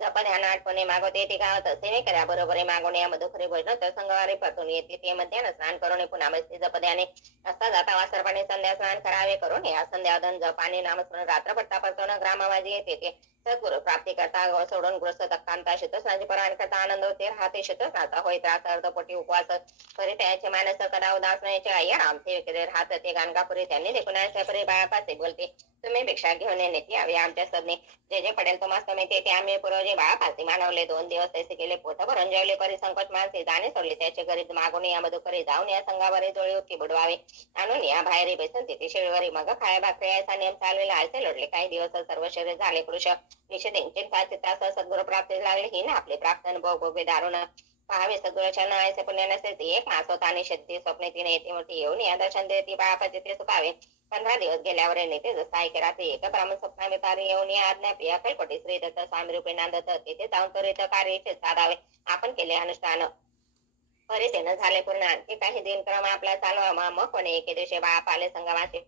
जप ध्यान आठवणे मागवते ते गावत सेवे करा बरोबर मागवणे या मधुखरी भोजन तर संगवारी परतून येते ते मध्यान स्नान करून पुन्हा बसते जप ध्याने असता जाता वासरपणे संध्या स्नान करावे करून या संध्यावदन जपाने नामस्मरण रात्र पट्टा परतून ग्रामवाजी येते ते सद्गुरु प्राप्ती करता सोडून गृहस्थ दक्कांता शतस्नाची परायण करता आनंद होते राहते शतस्नाचा होय त्रास अर्धपोटी उपवास परी त्याचे मानस कदा उदास नाहीचे आई रामते विक्रे राहत ते गाणगापुरी त्यांनी देखून परी बाळापासे बोलते तुम्ही भिक्षा घेऊन येते यावे आमच्या सदने जे जे पडेल तुम्हाला समिती ते आम्ही पुरवजे बाळापासे मानवले 2 दिवस तसे केले पोट भरून जेवले परी संकोच माणसे जाणे सोडले त्याचे घरी मागून या मधुकरी जाऊन या संघावरी जोळी उठी बुडवावे आणून या बाहेरी बेसून तिथे शेळीवरी मग खाया भाकरी याचा नियम चालवेला आयसे लोडले काही दिवस सर्व शरीर झाले कृष निषेधिंचे तास सद्गुरु प्राप्ती लागले ही ना आपले प्राप्तन भोग दारुण पाहावे सद्गुरूच्या नायचे पुण्य नसते ती एक मास होता आणि शक्ती स्वप्ने तिने येते मोठी येऊन या दर्शन देती बाळापाचे ते सुखावे 15 दिवस गेल्यावर नेते जसा ऐके रात्री एक ब्राह्मण स्वप्ना वितारी येऊन या आज्ञा प्रिया अक्कलकोटी श्री दत्त स्वामी रूपे नांदत तेथे जाऊन त्वरित कार्य साधावे आपण केले अनुष्ठान परिसेन झाले पूर्ण आणखी काही दिनक्रम आपला चालवा मग कोणी एके दिवशी बाळापा आले संगमाचे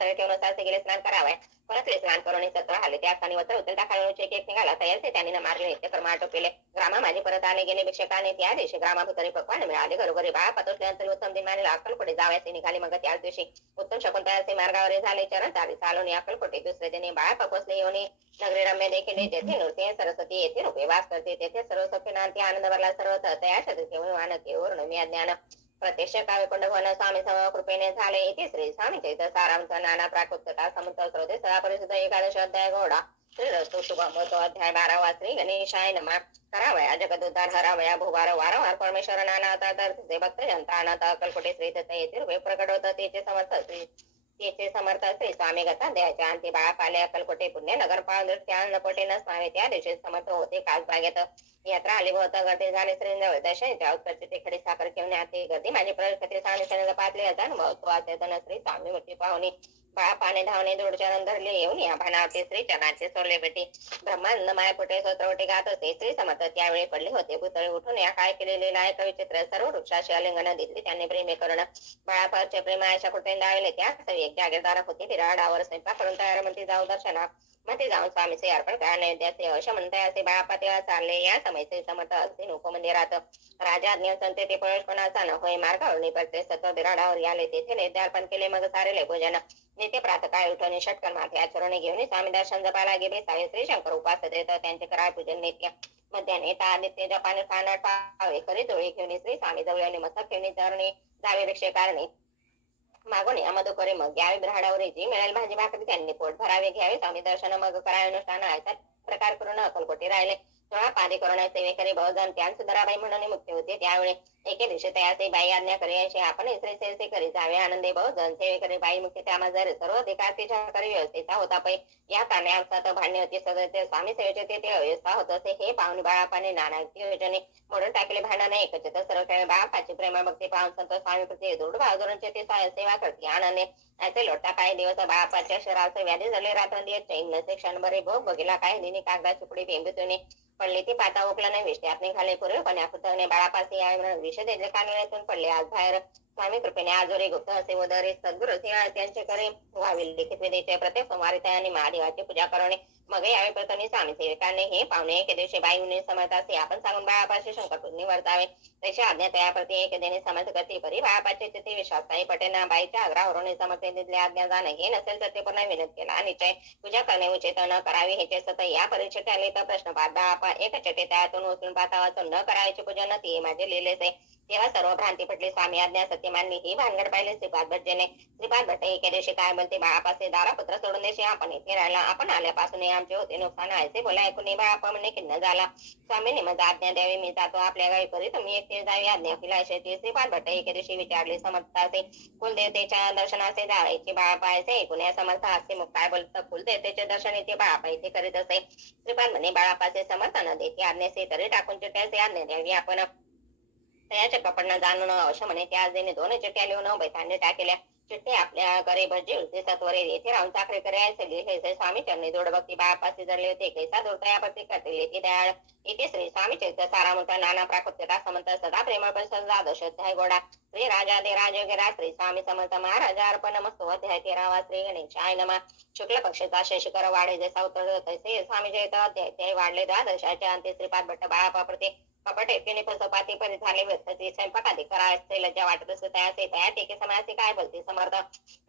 तळे ठेवून सारखे गेले स्नान करावे परतले स्नान करून सत्र आले त्या स्थानी वस्त्र उचल दाखवण्याचे एक निघाला तयार ते त्यांनी मारले नित्य कर्म आटोपले ग्रामा माझे परत आले गेले भिक्षकाने त्या दिवशी ग्रामाभितरी पकवान मिळाले घरोघरी बाळा पातोसल्यानंतर उत्तम दिन मानले अक्कलकोटे जावयाचे निघाले मग त्याच दिवशी उत्तम शकुंतळाचे मार्गावर झाले चरण चाली चालून अक्कलकोटे दुसरे दिनी बाळा पकोसले येऊन नगरी रम्य देखील जेथे नृत्य सरस्वती येथे रूपे वास करते तेथे सर्व सखीनांती आनंद भरला सर्व तया शतकेवर मी ज्ञान प्रत्यक्ष काव्यकुंड भवन स्वामी सम कृपेने झाले इथे श्री स्वामी चैत्र सारांश नाना प्राकृतता समंत श्रोते सदा परिषद एकादश अध्याय घोडा श्री रस्तु शुभ मतो अध्याय 12 श्री गणेशाय नमः करावया जगदुद्धार हरावया भुवार वारंवार परमेश्वर नाना अवतार भक्त जनता अनाथ अक्कलकोटे श्री दत्त येथे रूपे प्रकट होत तेचे समर्थ श्री स्वामी गता द्यायच्या अंती बाळापाले अक्कलकोटे पुण्य नगर पाळ नकोटे नसणारे त्या दिवशी समर्थ होते काल बागेत यात्रा आली बहुत गर्दी झाली श्रींजवळ दर्शनाच्या उत्कर्ष ते खडी साखर घेऊन आते गर्दी माझी प्रगती सांगण्याने पातले हजार महत्वाचे श्री स्वामी मूर्ती पाहुणी बाळापाने धावणे दूरचरण धरले येऊन या भानावते श्री चरणाचे सोडले बेटी ब्रह्मानंद मायपुटे स्तोत्रवटी गात होते श्री समर्थ त्यावेळी पडले होते पुतळे उठून या काय केलेले लायक विचित्र सर्व वृक्षाशी आलिंगन दिसली त्यांनी प्रेमे करून बाळापाचे प्रेमाच्या कुठे लावले त्या एक जागीरदार होते बिराडावर स्वयंपाक करून तयार म्हणते जाऊ दर्शना मध्ये जाऊन स्वामीचे अर्पण करा नैवेद्याचे अशा म्हणता असे बाळापा तेव्हा चालले या समयचे समर्थ असते उपमंदिरात राजा ज्ञ संते ते प्रवेश कोणाचा न होय मार्गावर पडते सत्व बिराडावर आले तेथे नैवेद्य अर्पण केले मग सारेले भोजन नित्य प्रातकाळी उठवणे षटकन माथे आचरणे घेऊन स्वामी दर्शन जपाला गेले सावे श्री शंकर उपास देत त्यांचे कराय पूजन नित्य मध्याने ता नित्य जपाने खाना पावे करी जोळी घेऊन श्री स्वामी जवळ मस्तक ठेवणे चरणे जावे भिक्षे कारणे मागून या मधुकरी मग घ्यावे ब्राडावर जी मिळेल भाजी भाकरी त्यांनी पोट भरावे घ्यावे स्वामी दर्शन मग करावे अनुष्ठान अशा प्रकार करून अक्कलकोटी राहिले सोळा पादी करून सेवेकरी बहुजन त्यान सुधराबाई म्हणून मुक्ती होते त्यावेळी एके दिवशी तयाचे बाई आज्ञा करी अशी आपण श्री सेवे करी जावे आनंदे बहुजन सेवेकरी बाई मुक्ती त्यामा जर सर्व अधिकार तिच्या करी व्यवस्थेचा होता पै या कारणात भांडणे होती सगळे स्वामी सेवेचे ते अव्यवस्था होत असे हे पाहुणे बाळापाने नाना योजने मोडून टाकले भांडण एकच तर सर्व काही बाळापाची प्रेम भक्ती पाहून संत स्वामी प्रती दृढ भावजोरांचे ते सेवा करते आनंदे असे लोटा काही दिवस बाळापाच्या शहराचे व्याधी झाले रात्रंदिवस चैन नसे क्षणभरे भोग बघिला काही दिनी कागदाची पुढे बेंबितून पडले ती पाता ओकला नाही विष त्यात निघाले पूर्वपणे खुतवणे बाळापासी या विष त्याच्या कानण्यातून पडले आज बाहेर स्वामी कृपेने आजोरे गुप्त असे उदरे सद्गुरु त्यांचे करे व्हावी लिखित विधीचे प्रत्येक सोमवारी त्यांनी महादेवाची पूजा करणे मग यावे प्रथम स्वामी सेवकाने हे पाहुणे एके दिवशी बाईने समर्थ असे आपण सांगून बाळापाशी शंकरपूर्णी वर्तावे त्याची आज्ञा त्याप्रती एक देणे समर्थ करते परी बाळापाचे ते विश्वास नाही पटेना बाईच्या आग्रहावरून समर्थ दिले आज्ञा जाणं हे नसेल तर ते पुन्हा विनंती केला निश्चय पूजा करणे उचित न करावी ह्याचे सत या परीक्षेत आले तर प्रश्न पाठ बाळापा एक चटे त्यातून उचलून पातावाचून न करायचे पूजन ती माझे लिहिलेच आहे तेव्हा सर्व भ्रांती पटली स्वामी आज्ञा सत्य मानली ही भानगड पाहिले श्रीपाद भटजेने श्रीपाद भट्ट एके दिवशी काय बोलते बाळापासे दारापुत्र सोडून देशी आपण इथे राहिला आपण आल्यापासून आमचे होते नुकसान व्हायचे बोला ऐकून बाळापा म्हणणे खिन्न झाला स्वामीने माझा आज्ञा द्यावी मी जातो आपल्या गावी परी तुम्ही एकटे जावी आज्ञा फिलायची श्रीपाद भट्ट एके दिवशी विचारले समर्थाचे कुलदेवतेच्या दर्शनाचे जावायचे बाळापायचे ऐकून या समर्थ असे मग काय बोलत कुलदेवतेचे दर्शन येते बाळापा इथे करीत असे श्रीपाद म्हणे बाळापाचे समर्थन देते आज्ञेचे तरी टाकून चिट्ट्याचे आज्ञा द्यावी आपण त्याच्या कपडनं जाणून अवश्य म्हणे त्या आजीने दोन चिट्ट्या लिहून बैठांनी टाकल्या चिट्टे आपल्या करे भजी सत्वरे येथे राहून चाकरी करायचे लिहायचे स्वामी चरणी जोड भक्ती बाळापासी जरले होते कैसा दुर्दयापती करतील येथे दयाळ इथे श्री स्वामी चरित्र सारामृत नाना प्राकृत्यता समंत सदा प्रेमळ पण सदा दशोध्याय गोडा श्री राजा दे राजगिरा श्री स्वामी समर्थ महाराजा अर्पण मस्तो अध्याय 13वा श्री गणेशाय नमः शुक्ल पक्षाचा शेषकर वाढे जसा उतर तसे स्वामी चरित्र अध्याय वाढले द्वादशाच्या अंते श्रीपाद भट्ट बाळापाप्रती कपट एकेने फसोपाती परी झाले व्यस्तची स्वयंपाक आधी करायचे लज्जा वाटत असते तयाचे तयात एके समयाचे काय बोलते समर्थ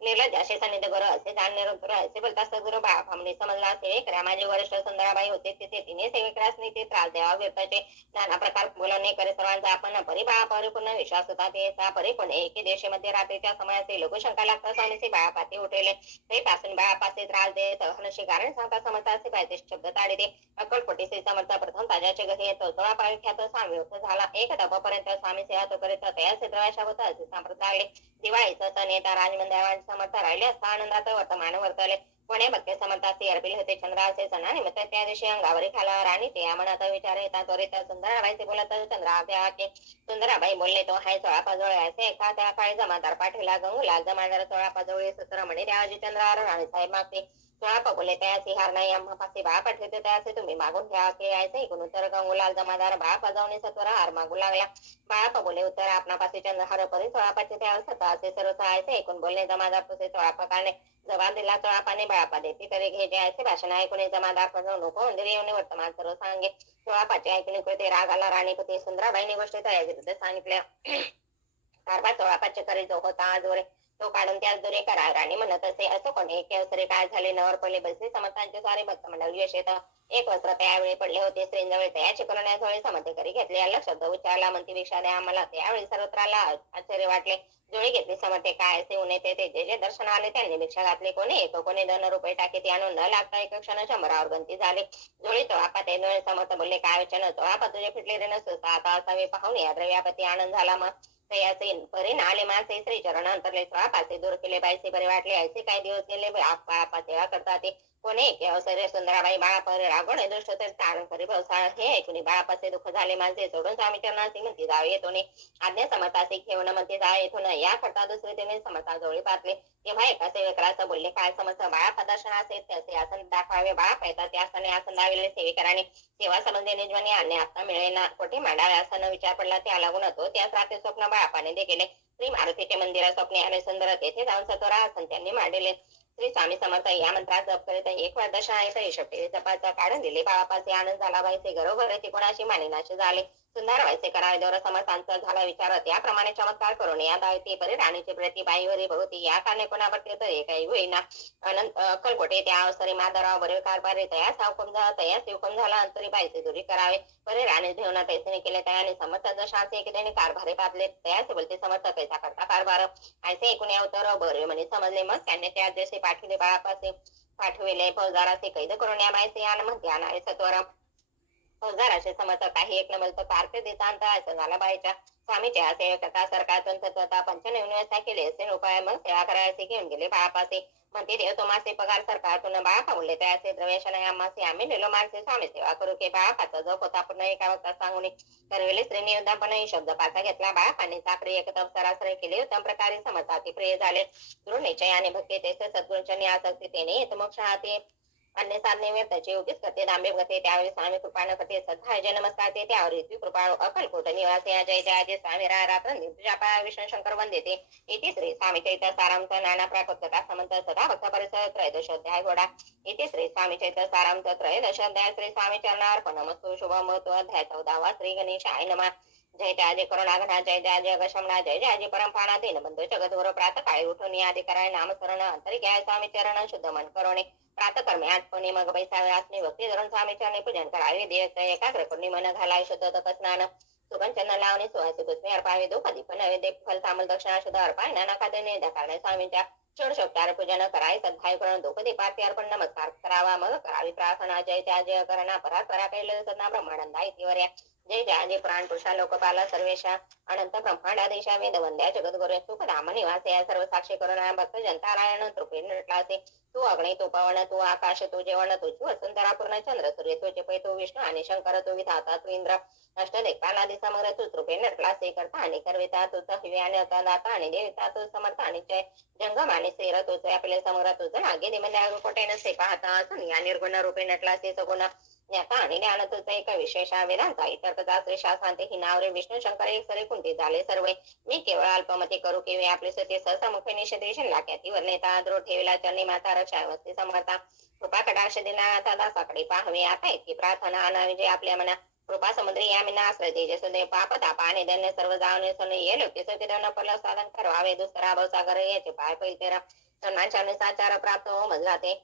निर्लज्ज असे सन्निध गुरु असे जाण निरंतर असे बोलता सद्गुरु बाळाभामने समजला सेवेकरा माझे वरिष्ठ सुंदराबाई होते तिथे तिने सेवेकरासनी ते त्रास द्यावा व्यर्थाचे नाना प्रकार बोलवणे करे सर्वांचा आपण परी बाळापावर पूर्ण विश्वास होता त्याचा परिपूर्ण एके देशेमध्ये रात्रीच्या समयाचे लघुशंका लागता स्वामीचे बाळापाती उठेले ते पासून बाळापाचे त्रास देत हनशी कारण सांगता समर्थाचे पाहिजे शब्द ताडे अक्कलपोटीचे समर्थ प्रथम ताज्याचे घरी येतो सोळा पायख्यात स्वामी होत झाला एक तपापर्यंत स्वामी सेवा तो करीत तयार क्षेत्रवाशा होता असे सांप्रत लागले दिवाळीचा सण येता राजमंदिरात समर्थ राहिले असता आनंदात वर्तमान वर्तवले कोणे भक्ती समर्थाचे अर्पिल होते चंद्राचे सणानिमित्त त्या दिवशी अंगावरी खाला राणी ते मनात विचार येतात त्वरित सुंदराबाईचे बोलत चंद्राबाई सुंदराबाई बोलले तो हाय चोळापाजवळ याचे एका त्या काळी जमादार पाठीला गंगूला जमादार चोळापाजवळ सत्र म्हणे देवाजी चंद्रावर राणी साहेब मागते चोळापा बोलले त्याची हार नाही आम्हापासी बाळ पाठवते त्याचे तुम्ही मागून घ्या की यायचे ऐकून उत्तर गंगूलाल जमादार बाळ पाजवणे सत्वर हार मागू लागला बाळापा बोले उत्तर आपणापासी चंद्रहार परी चोळापाचे त्यावर स्वतः असे सर्व सहायचे ऐकून बोलणे जमादार तुझे चोळापा काढणे जबाब दिला चोळापाने बाळापा देते तरी घे द्यायचे भाषण ऐकून जमादार पाजवू नको मंदिर येऊन वर्तमान सर्व सांगे चोळापाचे ऐकून ते रागाला राणीपती सुंदराबाईने गोष्टी तयार विरुद्ध सांगितल्या कारभार चोळापाचे करी जो होता आजवरे तो काढून त्याच दुरे करा राणी म्हणत असे असं कोणी केवसरे काय झाले नवर पडले बसले समर्थांचे सारे भक्त मंडळ यश येत एक वस्त्र त्यावेळी पडले होते स्त्रींजवळ तयाचे करण्याजवळ समर्थकरी घेतले अलग शब्द उच्चारला म्हणती भिक्षा द्या आम्हाला त्यावेळी सर्वत्राला आश्चर्य वाटले जोळी घेतली समर्थे काय असे उन्हे ते जे दर्शन आले त्यांनी भिक्षा घातली कोणी एक कोणी 2 रुपये टाके ते आणून न लागता एक क्षण 100वर गंती झाली जोळी चोळापा ते दोन समर्थ बोलले काय वचन चोळापा तुझे फिटले रे नसता आता असावे पाहून या द्रव्यापती आनंद झाला मग तयाचे परीन आले मासे श्री चरण अंतरले चोळापाचे दूर केले बायसे बरे वाटले ऐसे काही दिवस गेले बाळापा सेवा करतात ते कोणी अवसरे सुंदराबाई बाळापावर रागवण दृष्ट तर तारण करी पावसाळ हे ऐकून बाळापाचे दुःख झाले माझे सोडून स्वामी चरणाची म्हणती जावे येतो आज्ञा समर्थाचे घेऊन म्हणते जावे येतो या करता दुसरे त्याने समर्थाजवळी पातले तेव्हा एका सेवेकराचं बोलले काय समर्थ बाळापा दर्शनाचे त्याचे आसन दाखवावे बाळापा येतात त्या आसने आसन दाविले सेवेकराने तेव्हा समजले निजवानी आणणे आता मिळेना कोठे मांडावे असा विचार पडला त्या लागून होतो त्याच रात्री स्वप्न बाळापाने देखील श्री मारुतीचे मंदिर स्वप्ने आले सुंदर तेथे जाऊन सत्वरा आसन त्यांनी मांडले श्री स्वामी समर्थ या मंत्रात जप करीत एक वेळ दर्शन आहे हिशोबे जपाचा काढून दिले बाळापाचे आनंद झाला बाईचे घरोघर ते कोणाशी मानिनाशे झाले सुंदर व्हायचे करावे दौर समर्थांचा झाला विचार त्याप्रमाणे चमत्कार करून या दायते परी राणीची प्रति बाईवरी भवती या कारणे कोणावरती तर काही होईना अनंत अक्कलकोटे त्या अवसरी माधवराव बरे कारभारी तयास हुकुम झाला अंतरी बाईचे दुरी करावे बरे राणी घेऊन पैसे केले तयाने समर्थ जशाचे की त्याने कारभारी पातले तयाचे बोलते समर्थ पैसा करता कारभार ऐसे ऐकून यावतर बरे म्हणे समजले मग त्यांनी त्या जसे पाठविले बाळापासे पाठविले फौजदाराचे कैद करून या बाईचे आण म्हणते आणावे सत्वर फौजदाराचे समर्थ काही एक नमल तर कारके देता अंत असं झाला बाईच्या स्वामीच्या सेवकता सरकारतून तत्वता पंचनवीन व्यवस्था केली असे उपाय मग सेवा करायचे घेऊन गेले बाळापासे म्हणते देव तुम्हाचे पगार सरकारतून बाळापा बोलले त्याचे द्रव्यशन आम्हाचे आम्ही नेलो माणसे स्वामी सेवा करू की बाळापाचा जो होता पूर्ण एका वक्ता सांगून करविले स्त्रीने उद्यापणे शब्द पाचा घेतला बाळापाने प्रिय तप सरासरी केले उत्तम प्रकारे समर्थाचे प्रिय झाले दृढ निश्चय आणि भक्ती तेच सद्गुणच्या आसक्तीने मोक्ष हाती अन्य साधने व्यर्थाची उगीच करते दांबे गते त्यावेळी स्वामी कृपा न करते सद्भाय नमस्कार ते त्यावर इतकी कृपा अकलकोट निवासी जय जय जय स्वामी रात्र तुझ्या पाया विष्णू शंकर वंदेते इति श्री स्वामी चैत्र सारांश नाना प्राकृतता समंत सदा भक्त परिसर त्रयोदश अध्याय घोडा इति श्री स्वामी चैत्र सारांश त्रयोदश अध्याय श्री स्वामी चरणार्पणमस्तु शुभमस्तु अध्याय 14 श्री गणेशाय नमः जय जय करुणाघना जय जय गशमना जय जय परमपाणा दीनबंधू जगद्गुरु प्रात काळी उठून आदि कराय नामस्मरण अंतरिक स्वामी चरण शुद्ध मन करोणे प्रातकर्मे आठवणी मग बैसावे असणे भक्ती धरून स्वामी चरणी पूजन करावे देव एकाग्र करुणी मन घालाय शुद्ध तप स्नान सुगंचन लावणे सुहासी पुष्पे अर्पावे दुःख दीप नैवेद्य फल तामल दक्षिणा शुद्ध अर्पाय नाना खाते निंदा करणे स्वामींच्या षोडशोपचार पूजन कराय सद्भाय करून दुःख दीपार्थी अर्पण नमस्कार करावा मग करावी प्रार्थना जय जय करणा परा कैल सदा ब्रह्मानंदा इतिवर्या जय जय प्राण पुरुषा लोकपाला सर्वेशा अनंत ब्रह्मांडाधीशा वेद वंद्या जगद्गुरु सुख धाम निवास या सर्व साक्षी करुणा भक्त जनतारायण तृपे नटलासे तू अग्नी तू पवन तू आकाश तू जेवण तू वसुंधरा पूर्ण चंद्र सूर्य तू जपय तू विष्णू आणि शंकर तू विधाता तू इंद्र अष्टदिक्पालादी समग्र तू तृपे नटलासे करता आणि करविता तूच हिवे आणि दाता आणि देविता तू समर्थ आणि जय जंगम आणि सेर तूच आपले समग्र तुझ नागे निमल्या कोटे नसे पाहता असून या निर्गुण रूपे नटलासे सगुण ज्ञाता आणि ज्ञान तुझा एक विशेषा वेदांचा इतर कदा श्री शास्त्रांते ही नावरे विष्णू शंकर एक सरे कुंती झाले सर्व मी केवळ अल्पमती करू केवे आपले सत्य सहसमुखे निषेधेशन लाख्याती वर्णेता द्रोढ ठेविला चरणी माता रक्षा वस्ती समर्था कृपा कटाक्ष दिनानाथा दासाकडे पाहवे आता इतकी प्रार्थना अनाविजय आपल्या मना कृपा समुद्री यामिना आश्रय तेजसुदे पाप तापा आणि धन्य सर्व जावणे सोने ये लोके सौकिदन पल साधन करवावे दुसरा भवसागर याचे पाय पैतेरा सन्मानच्या साचार प्राप्त हो मजलाते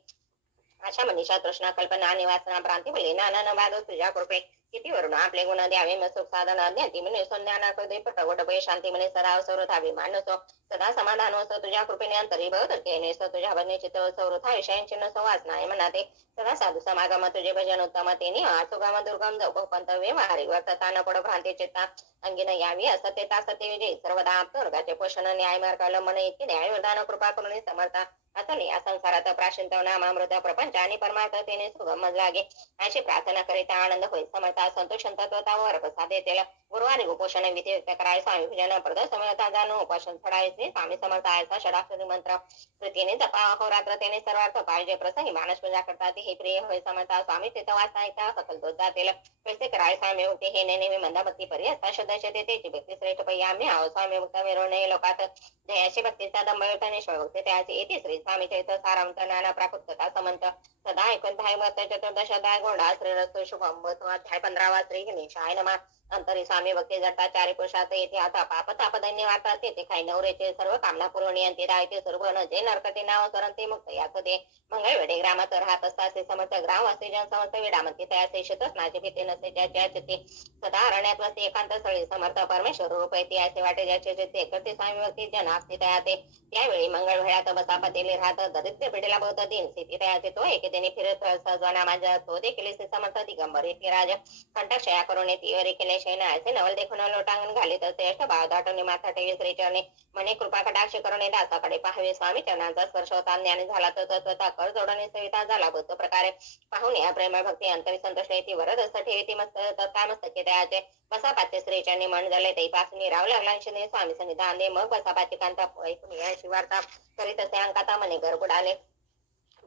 अशा मनीषा तृष्णा कल्पना निवासना प्रांती बली नाना बाधो तुझ्या कृपे किती वरून आपले गुण द्यावे मग सुख साधन अज्ञाती म्हणे संज्ञाना कृदय पटवट पै शांती म्हणे सराव सौरथावी मानसो सदा समाधान असो तुझ्या कृपेने अंतरी भवतर्केने तुझ्या भजने चित्त सौरथा विषयांची न सवासना म्हणते सदा साधू समागम तुझे भजन उत्तम तेने सुगम दुर्गम पंत व्यवहारी वर्तता न पड भ्रांती चित्ता अंगीन यावी असत्यता सत्य विजयी सर्वदा आप्तवर्गाचे पोषण न्याय मार्ग मन इतके न्याय वरदान कृपा करून समर्था असं या संसारात प्राशिंत नामामृत प्रपंच आणि परमार्थतेने सुगम लागे अशी प्रार्थना करिता आनंद होईल समर्था संतोष तत्वतावर प्रसाद येतील गुरुवारी उपोषण विधी व्यक्त कराय स्वामी भजन प्रद समर्था जाणून उपोषण छडायचे स्वामी समर्थायचा षडाक्षरी मंत्र कृतीने जपा अहोरात्र त्याने सर्वार्थ पाहिजे प्रसंगी मानस पूजा करतात हे प्रिय होय समर्था स्वामी तिथं वाचता सकल दोष जातील पैसे कराय स्वामी होते हे नेहमी मंदाभक्ती पर्यंत शुद्ध त्याची भक्ती श्रेष्ठ पै आम्ही आहो स्वामी मुक्त मिरवणे लोकात जयाशी भक्तीचा दंबळताने भक्ती त्याची येते श्री स्वामी चैत्र सारांत नाना प्राकृतता समंत सदा ऐकून भाई चतुर्दश अध्याय गोंडा श्रीरस्तु शुभम अध्याय 15 श्री गणेशाय नमः अंतरी स्वामी भक्ती जटाचारी पुरुषात येथे आता पाप ताप दैन्य वार्तात ते काही नवरेचे सर्व कामना पुरवणी अंती राहते सर्व न जे नरकते नाव सरंते मुक्त याच ते मंगळवेढे ग्रामात राहत असताचे समर्थ ग्रामवासी जन समर्थ वेडामती तयाचे शतस्नाचे भीती नसे ज्याच्या चित्ते सदा अरण्यात वस्ती एकांत स्थळी समर्थ परमेश्वर रूप येते असे वाटे ज्याचे चित्ते करते स्वामी भक्ती जन आपते तयाते त्यावेळी मंगळवेढ्यात बसापतेले राहत दरिद्र पिढीला बहुत दिन स्थिती तयाचे तो एके त्याने फिरत सजवाना माझ्या तो देखील समर्थ दिगंबर येते राज कंठक्षया करून येते केले शैना असे नवल देखून लोटांगण घालीत असे अष्ट भाव दाटवणे माथा ठेवी श्री चरणी म्हणे कृपा कटाक्ष करून दासाकडे पाहावे स्वामी चरणांचा स्पर्श होता ज्ञानी झाला तर तत्वता कर जोडणे सविता झाला बुद्ध प्रकारे पाहून या प्रेम भक्ती अंतरी संतोष येते वरद असं ठेवी मस्त तत्कामस्तके त्याचे बसापाचे श्री चरणी मन झाले ते पासून राव लागला स्वामी सन्निधान दे मग बसापाचे कांता ऐकून वार्ता करीत असे अंकाता म्हणे गरबुड आले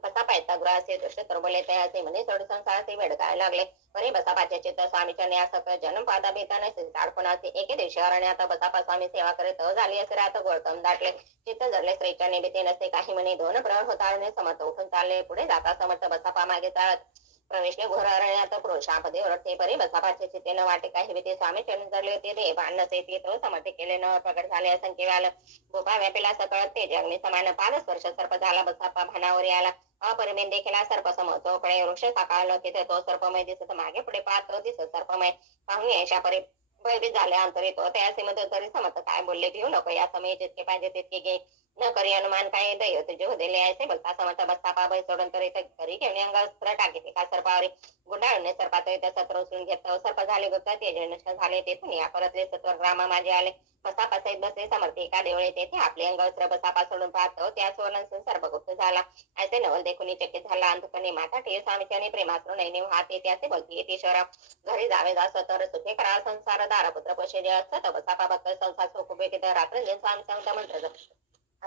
बसापायचा गृहाचे दृश्य तर बोले तयाचे म्हणे सोडून संसाराचे वेडकाय लागले बरे बसापाचे चित्त स्वामीच्या न्यासक जन्म पादा बेताने सिद्धार्पणाचे एके दिवशी अरण्यात बसापा स्वामी सेवा करीत झाली असे रात गोळकम दाटले चित्त जडले स्त्रीच्या निमित्ते नसे काही म्हणे दोन प्रहर होता समर्थ उठून चालले पुढे जाता समर्थ बसापा मागे चालत प्रवेशले घोर अरण्यात पुरुषापदे ओरडते परी बसापाचे चित्ते न वाटे काही भीती स्वामी चरण जडले होते ते भान नसे ते तो समर्थ केले न प्रकट झाले असंख्य व्याल गोपा व्यापेला सकळत ते अग्नि समान पाद स्पर्श सर्प झाला बसापा भानावर आला अपरिमेन देखील सर्प समोर चौकडे वृक्ष साकारलो तिथे तो सर्पमय दिसत मागे पुढे पाहतो दिसत सर्पमय पाहून याच्या परी भयभीत झाले अंतरी तो त्याचे मध्ये तरी समर्थ काय बोलले घेऊ नको या समय जितके पाहिजे तितके घे न करी अनुमान काय दैवत जीव दिले आहे बोलता समर्थ बसता भय सोडून तरी घरी घेऊन अंगास्त्र टाकीते का सर्पावरी गुंडाळून सर्पात त्या सत्र उचलून घेतलं सर्प झाले गुप्त तेज नष्ट झाले तेथून या परतले सत्वर ग्राम माझे आले बसापा सहित बसले समर्थ एका देवळे तेथे आपले अंगास्त्र बसापा सोडून पाहतो त्या सुवर्ण सर्पगुप्त झाला ऐसे नवल देखून चकित झाला अंधकने माता ठेव स्वामीच्याने प्रेमास्त्र नैने हात येते असे बोलते येते शहरा घरी जावे जास्त तर सुखे करा संसार दारपुत्र पशे जे असत बसापा भक्त संसार सुख भेटे रात्र स्वामी सांगता मंत्र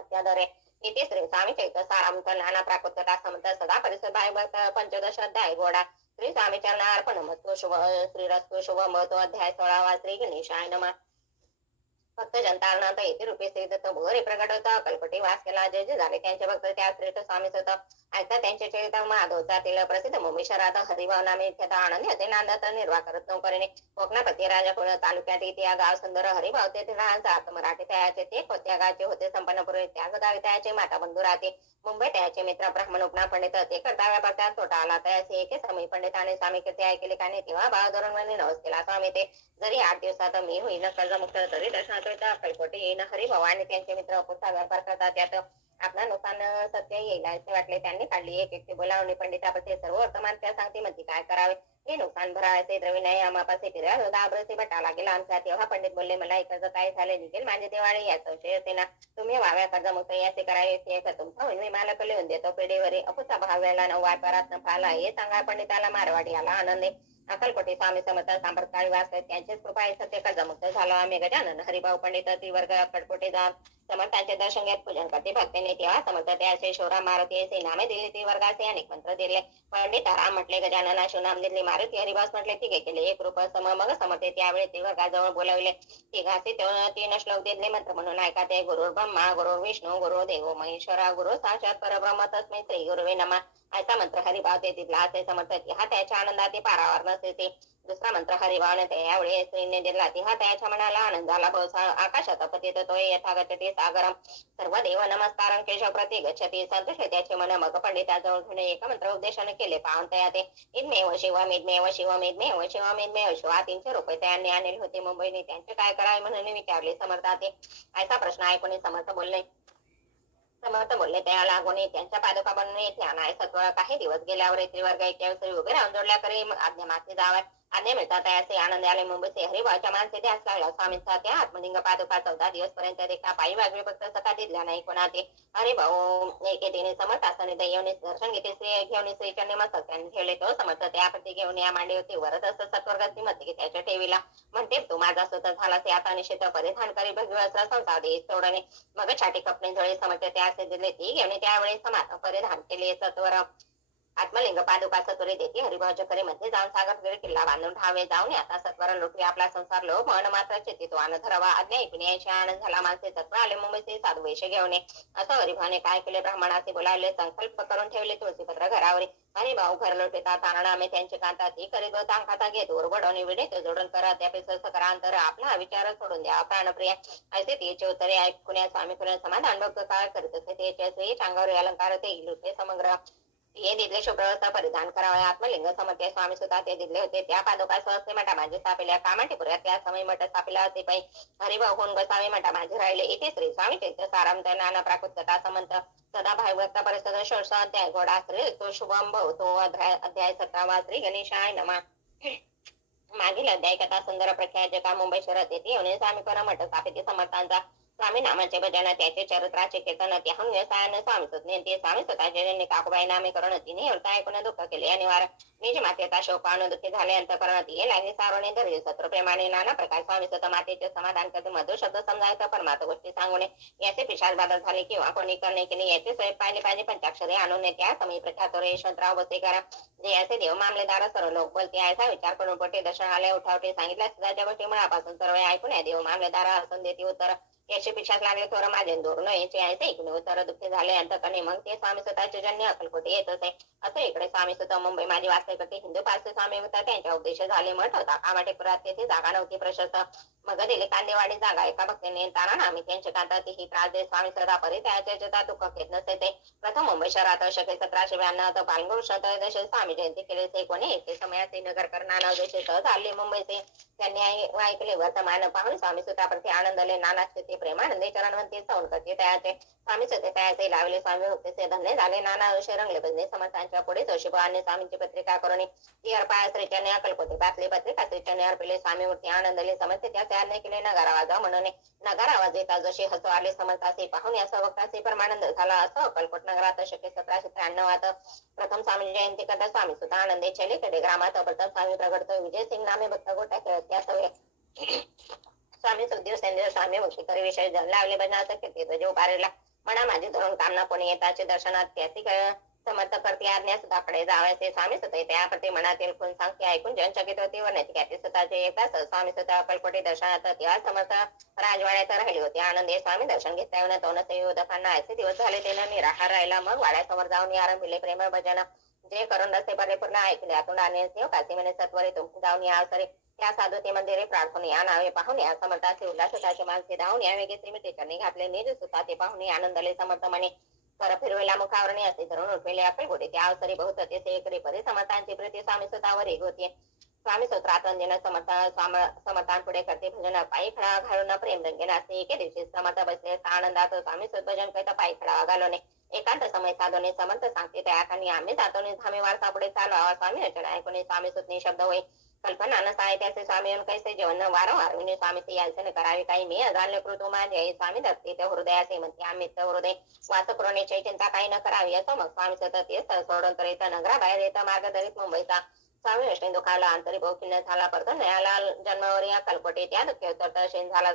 त्याद्वारे इथे श्री स्वामी चैत्र सारामृत नाना प्राकृतता समर्थ सदा परिसर भागवत पंचदश अध्याय गोडा श्री स्वामी चरणार्पण मस्तु शुभ श्रीरस्तु शुभ महत्व अध्याय 16वा श्री गणेशाय नमः भक्त जनतांना येथे रूपे श्री दत्त भोरे प्रगट होता कल्पटी वास केला जय जय झाले त्यांचे भक्त त्या श्रेष्ठ स्वामी होता ऐकता त्यांचे चरित्र माधव जातील प्रसिद्ध मुंबई शहरात हरिभाव नामे ख्यात आनंदी होते नांदात निर्वाह करत नौकरीने कोकणापती राजा तालुक्यात इथे या गाव सुंदर हरिभाव तेथे राहतात मराठी तयाचे ते कोत्या गावचे होते संपन्न पूर्वी त्या गावी तयाचे माता बंधू राहते मुंबई तयाचे मित्र ब्राह्मण उपना पंडित ते करता व्यापार तोटा आला तयाचे एके समय पंडित आणि स्वामी कीर्ती ऐकले काने तेव्हा भाव धरून नवस केला स्वामी ते जरी 8 दिवसात मी होईन कर्जमुक्त तरी दर्शनात अक्कलकोटी येईन हरिभाव आणि त्यांचे मित्र पुढचा व्यापार करतात त्यात आपला नुकसान सत्य येईल असे वाटले त्यांनी काढली एक एकटी बोलावणी पंडितापसे सर्व वर्तमान त्या सांगते म्हणते काय करावे हे नुकसान भरायचे द्रविनय आमापासे फिरा दाबरसे बटाला गेला आमचा तेव्हा पंडित बोलले मला कर्ज काय झाले निघेल माझे दिवाळी या संशय असे ना तुम्ही वाव्या कर्जमुक्त याचे करावे तुमचा होईल मी मला लिहून देतो पेढीवरी अपुचा भाव वेळेला न व्यापारात न फाला हे सांगा पंडिताला मारवाडी आला आनंदे अक्कलकोटी स्वामी समर्थ सांप्रतकाळी वास त्यांचेच कृपा आहे सत्य कर्जमुक्त झालो आम्ही गजानन हरिभाऊ पंडित त्रिवर्ग अक्कलकोटी जा समर्थांचे दर्शन घेत पूजन करते भक्तीने तेव्हा समर्थ त्याचे शोरा मारुती असे नामे दिले त्रिवर्गाचे अनेक मंत्र दिले पंडित राम म्हटले गजानना नाम दिले मारुती हरिभास म्हटले तिघे केले एक रूप सम मग समर्थे त्यावेळी त्रिवर्गाजवळ बोलावले तिघाचे 3 श्लोक दिले मंत्र म्हणून ऐका ते गुरु ब्रह्मा गुरु विष्णू गुरु देव महेश्वरा गुरु साक्षात परब्रह्म तस्मै श्री गुरुवे नमः असा मंत्र हरिभाव ते तिथला असे समर्थ हा त्याच्या आनंदात पारावर नसे ते दुसरा मंत्र हरिभावने त्यावेळी स्त्रीने दिला ती हा त्याच्या मनाला आनंद झाला आकाशात पतित तो यथागती सागरम सर्व देव नमस्कारं केशव प्रति गच्छती संतोष त्याचे मन मग पंडिताजवळ घेऊन एक मंत्र उपदेशाने केले पाहून त्या ते इदमेव शिवम इदमेव शिवम इदमेव शिवम इदमेव शिवा 300 रुपये त्यांनी आणले होते मुंबईने त्यांचे काय करावे म्हणून विचारले समर्थाते असा प्रश्न ऐकून समर्थ बोलले त्या लागून त्यांच्या पादुका बनवून येथे आणाय सत्वळ काही दिवस गेल्यावर त्रिवर्ग एकावेळी उभे राहून जोडल्या करी आज्ञा मागते जाव्या आज्ञा मिळतात असे आनंद आले मुंबईचे हरिभावच्या माणसे ध्यास लागला स्वामींचा त्या आत्मलिंग पादुका 14 दिवस पर्यंत एका पायी वागवे फक्त सका दिसल्या नाही कोणा ते हरिभाऊ एकेतीने समर्थ असताना दैवने दर्शन घेते श्री घेऊन श्रीचरणी मस्तक त्यांनी ठेवले तो समर्थ त्याप्रती घेऊन या मांडी होती वरत असत सत्वर्गाची मते त्याच्या ठेवीला म्हणते तू माझा स्वतः झाला ते आता निश्चित परिधान करी भगवाचा संसार देश सोडणे मग छाटी कपणे जोडे समर्थ त्या असे दिले ती घेऊन त्यावेळी समाज परिधान केले सत्वर आत्मलिंग पादुका सत्वरे देते हरिभावच्या करे मध्ये जाऊन सागर किल्ला बांधून ठावे जाऊन आता सत्वर लुटवे आपला संसार लो मन मात्र चित्ती तो आनंद धरावा आज्ञा ऐकून यायचे आनंद झाला माणसे सत्वर आले मुंबईचे साधू वेश घेऊन असं हरिभावने काय केले ब्राह्मणाचे बोलावले संकल्प करून ठेवले तुळशीपत्र घरावर हरिभाऊ घर लोटतात आणा आम्ही त्यांची कांता ती करीत होता खाता घेत उरबडवणी विडे जोडून करा त्यापेक्षा सकरांतर आपला विचार सोडून द्या प्राणप्रिय असे त्याचे उत्तरे ऐकून स्वामी कुण्या समाधान भक्त काय करत असे त्याचे चांगावर अलंकार ते लुटे समग्र हे दिले शुभ्रवस्था परिधान करावे आत्मलिंग समर्थ स्वामी सुद्धा ते दिले होते त्या पादुका स्वस्ते मठा माझे स्थापिल्या कामाठीपुऱ्यात त्या समय मठ स्थापिला होते पाई हरिभाऊ होऊन बसावे मठा माझे राहिले इथे श्री स्वामी चैत्र सारामत नाना प्राकृतता समंत सदा भागवत परिषद 16 अध्याय घोडा श्री तो शुभम भवतो अध्याय 17 श्री गणेशाय नमः मागील अध्याय कथा सुंदर प्रख्यात जगा मुंबई शहरात येते येऊन स्वामी पर मठ स्थापित समर्थांचा स्वामी नामाचे भजन त्याचे चरित्राचे कीर्तन त्याहून व्यवसायाने स्वामी सुतने ते स्वामी स्वतःचे ज्यांनी काकुबाई नामे करून तिने होता ऐकून दुःख केले अनिवार्य निज मातेचा शोकान दुःखी झाले अंतकरण ये लागले सारोने धरले सत्र प्रेमाने नाना प्रकार स्वामी स्वतः मातेचे समाधान करते मधुर शब्द समजायचा परमार्थ गोष्टी सांगून याचे पिशाच बाधा झाले किंवा कोणी करणे केले याचे स्वयं पाहिले पाहिजे पंचाक्षरे आणून त्या समय प्रख्यात यशवंतराव बसेकर जे असे देव मामलेदार सर्व लोक बोलते याचा विचार करून पटे दर्शन आले उठावटे सांगितल्या सदाच्या गोष्टी मुळापासून सर्व ऐकून या देव मामलेदार हसून देते उत्तर याचे पिशाच लागले थोर माझे दूर न याचे ऐसे ऐकून उत्तर दुःखी झाले अंतकणे मग ते स्वामी स्वतःचे जन्य अक्कलकोटी येत असे असं इकडे स्वामी स्वतः मुंबई माझी वास्तविक हिंदू पारसी स्वामी होता त्यांच्या उपदेश झाले मठ होता कामाठेपुरात तेथे जागा नव्हती प्रशस्त मग दिले कांदेवाडी जागा एका भक्तीने ताना आम्ही त्यांच्या कांतात ही त्रास दे स्वामी स्वतः परित्याच्या जता दुःख घेत नसे ते प्रथम मुंबई शहरात शके 1792 पालघर त्रयोदशी स्वामी जयंती केले कोणी येते समयाचे नगर करणारा जसे सहज आले मुंबईचे त्यांनी ऐकले वर्तमान पाहून स्वामी स्वतः प्रति आनंदले नाना स्थिती प्रेमानंदे चरणवंती सौन करते त्याचे स्वामी स्वतः त्याचे लावले स्वामी भक्तीचे धन्य झाले नाना विषय रंगले बजले समर्थांच्या पुढे जोशीबाने स्वामींची पत्रिका करून ती अर्पाय श्रीचरणे अक्कलकोटी बातली पत्रिका श्रीचरणे अर्पिले स्वामी मूर्ती आनंदले समर्थ त्याचे आज्ञा केले नगार आवाजा म्हणून नगार आवाज येता जोशी हसू आले समर्थाचे पाहून या सवक्ताचे परमानंद झाला असं अक्कलकोट नगरात शके 1793 प्रथम स्वामी जयंती करता स्वामी सुद्धा आनंदे छेलीकडे ग्रामात प्रथम स्वामी प्रगटतो विजयसिंग नामे भक्त गोटा खेळत त्या सवय स्वामी सुखदेव सेंद्र स्वामी भक्ती विषय जन लावले भजनाचा कीर्ती जो पारेला म्हणा माझी धरून कामना कोणी येताचे दर्शनात त्याची समर्थ करते आज्ञा सुद्धाकडे जावायचे स्वामी सुद्धा त्याप्रती मनातील खून सांगते ऐकून जनचकित होती व नचिकेती सुताचे येताच स्वामी सुद्धा अक्कलकोटी दर्शनात तेव्हा समर्थ राजवाड्यात राहिली होती. आनंदी स्वामी दर्शन घेता येऊन तोनसे उदकांना ऐसे दिवस झाले त्यानं निराहार राहिला. मग वाड्यासमोर जाऊन आरंभिले प्रेम भजन जे करून रस्ते परिपूर्ण ऐकले आतून आणि काशी म्हणे सत्वरे तुमची जाऊन या अवसरे त्या साधुते मंदिरे प्रार्थून या नावे पाहून या समर्थाचे उल्हासताचे मानसे धावून या वेगळे श्रीमती चरणी घातले निज सुताते पाहून आनंदले समर्थ म्हणे कर फिरवेला मुखावरणी असे धरून उठलेले अक्कलकोटी त्या अवसरी बहुत ते सेकरी परी समर्थांची प्रीती स्वामी स्वतःवर एक होती. स्वामी स्तोत्रातून दिन समर्थांपुढे करते भजन पायी खडा घालून प्रेम रंगेन असते. एके दिवशी समर्थ बसले आनंदात स्वामी भजन करीता पायी खडा घालवणे एकांत समय साधवणे समर्थ सांगते त्या आणि आम्ही जातोने धामे वारसा पुढे चालवा स्वामी रचन ऐकून स्वामी सुतने शब्द होई कल्पना न साहित्याचे स्वामी कैसे जेवण वारंवार विने स्वामीचे याचने करावे काही मी अजाणले कृतू माझे स्वामी दत्ते त्या हृदयाचे म्हणते आम्ही हृदय वाच करुणेची चिंता काही न करावी असं मग स्वामी सतत येत सोडून तर येतं नगराबाहेर येतं मार्गदरीत मुंबईचा स्वामी विष्णू दुखाला अंतरी बहुखिन्न झाला परत नयाला जन्मावर या कल्पटे त्या दुःखे उतरता शेण झाला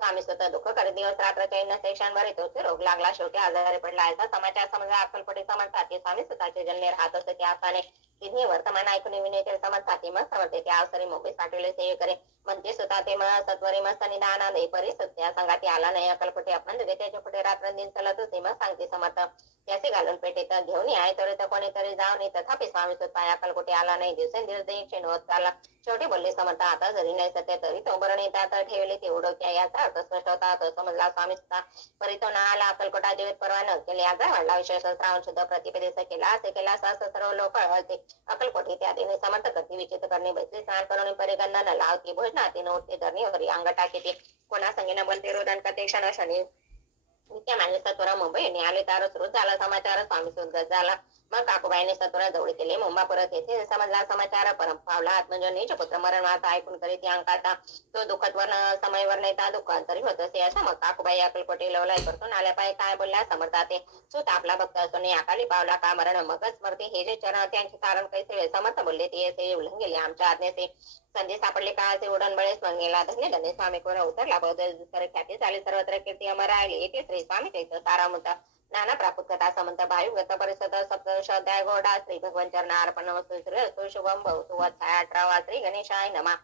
स्वामी स्वतः दुःख करत दिवस रात्र चैन सेक्षांवर येतो रोग लागला शेवटी आजारी पडला असा समाचार समजा अक्कलकोटी समजतात स्वामी स्वतःचे जन्मे राहत असते त्या असाने तिने वर्तमान ऐकून विनेते समजतात मग समजते त्या अवसरी मुंबई पाठवले सेवे करे म्हणते स्वतः ते सत्वरी मस्त निदान दे परी सत्या संगाती आला नाही अक्कलकोटी आपण त्याच्या पुढे रात्र दिन चलत होते मग सांगते समर्थ त्याचे घालून पेटेत घेऊन आहे तर कोणीतरी जाऊन तथापि स्वामी स्वतः अक्कलकोटी आला नाही दिवसेंदिवस दीक्षेण होत चालला. शेवटी बोलले समर्थ आता जरी नाही सत्य तरी तो बरं नाही तर ठेवले ते उडवत्या याचा अर्थ स्पष्ट होता तो समजला स्वामी स्वतः परी तो ना आला अक्कलकोटा जीवित परवा न केले याचा वाढला विशेष श्रावण शुद्ध प्रतिपदेश केला असे केला असं सर्व लोक अळते अक्कलकोटी त्या तिने समर्थ करते विचित्र करणे बसले स्नान करून परिगंधा न लावते भोजनाती न उठते धरणी वरी अंग टाकते कोणा संगीना बोलते रोदन करते क्षण शनी त्या माझ्या सत्वरा मुंबई आले तर सुरू झाला समाचार स्वामी सुद्गत झाला. मग काकूबाईने सत्वरा जवळ केले मुंबा परत येथे समजला समाचार परम पावला आत्मजनीचे पुत्र मरण वाचा ऐकून करीत अंकाता तो दुःखद समयवर नेता दुःखांतरी होत असे असं मग काकूबाई अक्कलकोटी लवलाय परतून आल्या पाय काय बोलल्या समर्थाते सुत आपला भक्त असून अकाली पावला का मरण मगच स्मरते हे जे चरण त्यांचे कारण कैसे समर्थ बोलले ते उल्लंघन गेले आमच्या आज्ञेचे संधी सापडले का असे उडण बळेस मग गेला धन्य धन्य स्वामी कोण उतरला बौद्ध ख्याती झाली सर्वत्र कीर्ती अमर आली येथे श्री स्वामी चैत्र तारामुता नाना प्राप्त कथा समंत भायु गत परिषद सप्तदश अध्याय गोडा श्री भगवान चरणा अर्पण वस्तू शुभम भवतु 18 श्री गणेशाय नमः.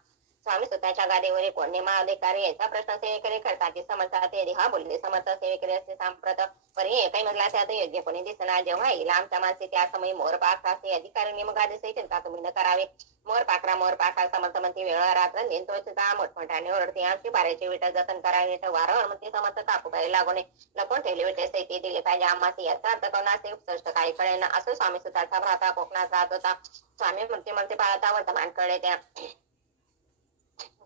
स्वामी स्वतःच्या गादीवरील पौर्णिमा अधिकारी याचा प्रश्न सेवेकरी करतात समर्थ ते हा बोलले समर्थ सेवेकरी असे सांप्रत परी एकही मधला त्यात योग्य कोणी दिसणार जेव्हा येईल आमच्या माणसे त्या समय मोर पाखराचे अधिकारी निमगादेसे चिंता तुम्ही न करावे मोर पाखरा समर्थ म्हणते वेळा रात्र दिन तो मोठमोठ्याने ओरडते आमची बाराचे विटा जतन करावे तर वारंवार म्हणते समर्थ कापूबाई लागून लपून ठेवले विटे ते दिले पाहिजे आम्हाला याचा अर्थ कोणाचे स्पष्ट काही कळेना असं स्वामी सुताचा भ्राता कोकणात राहत होता. स्वामी म्हणते पाहता वर्तमान कळे त्या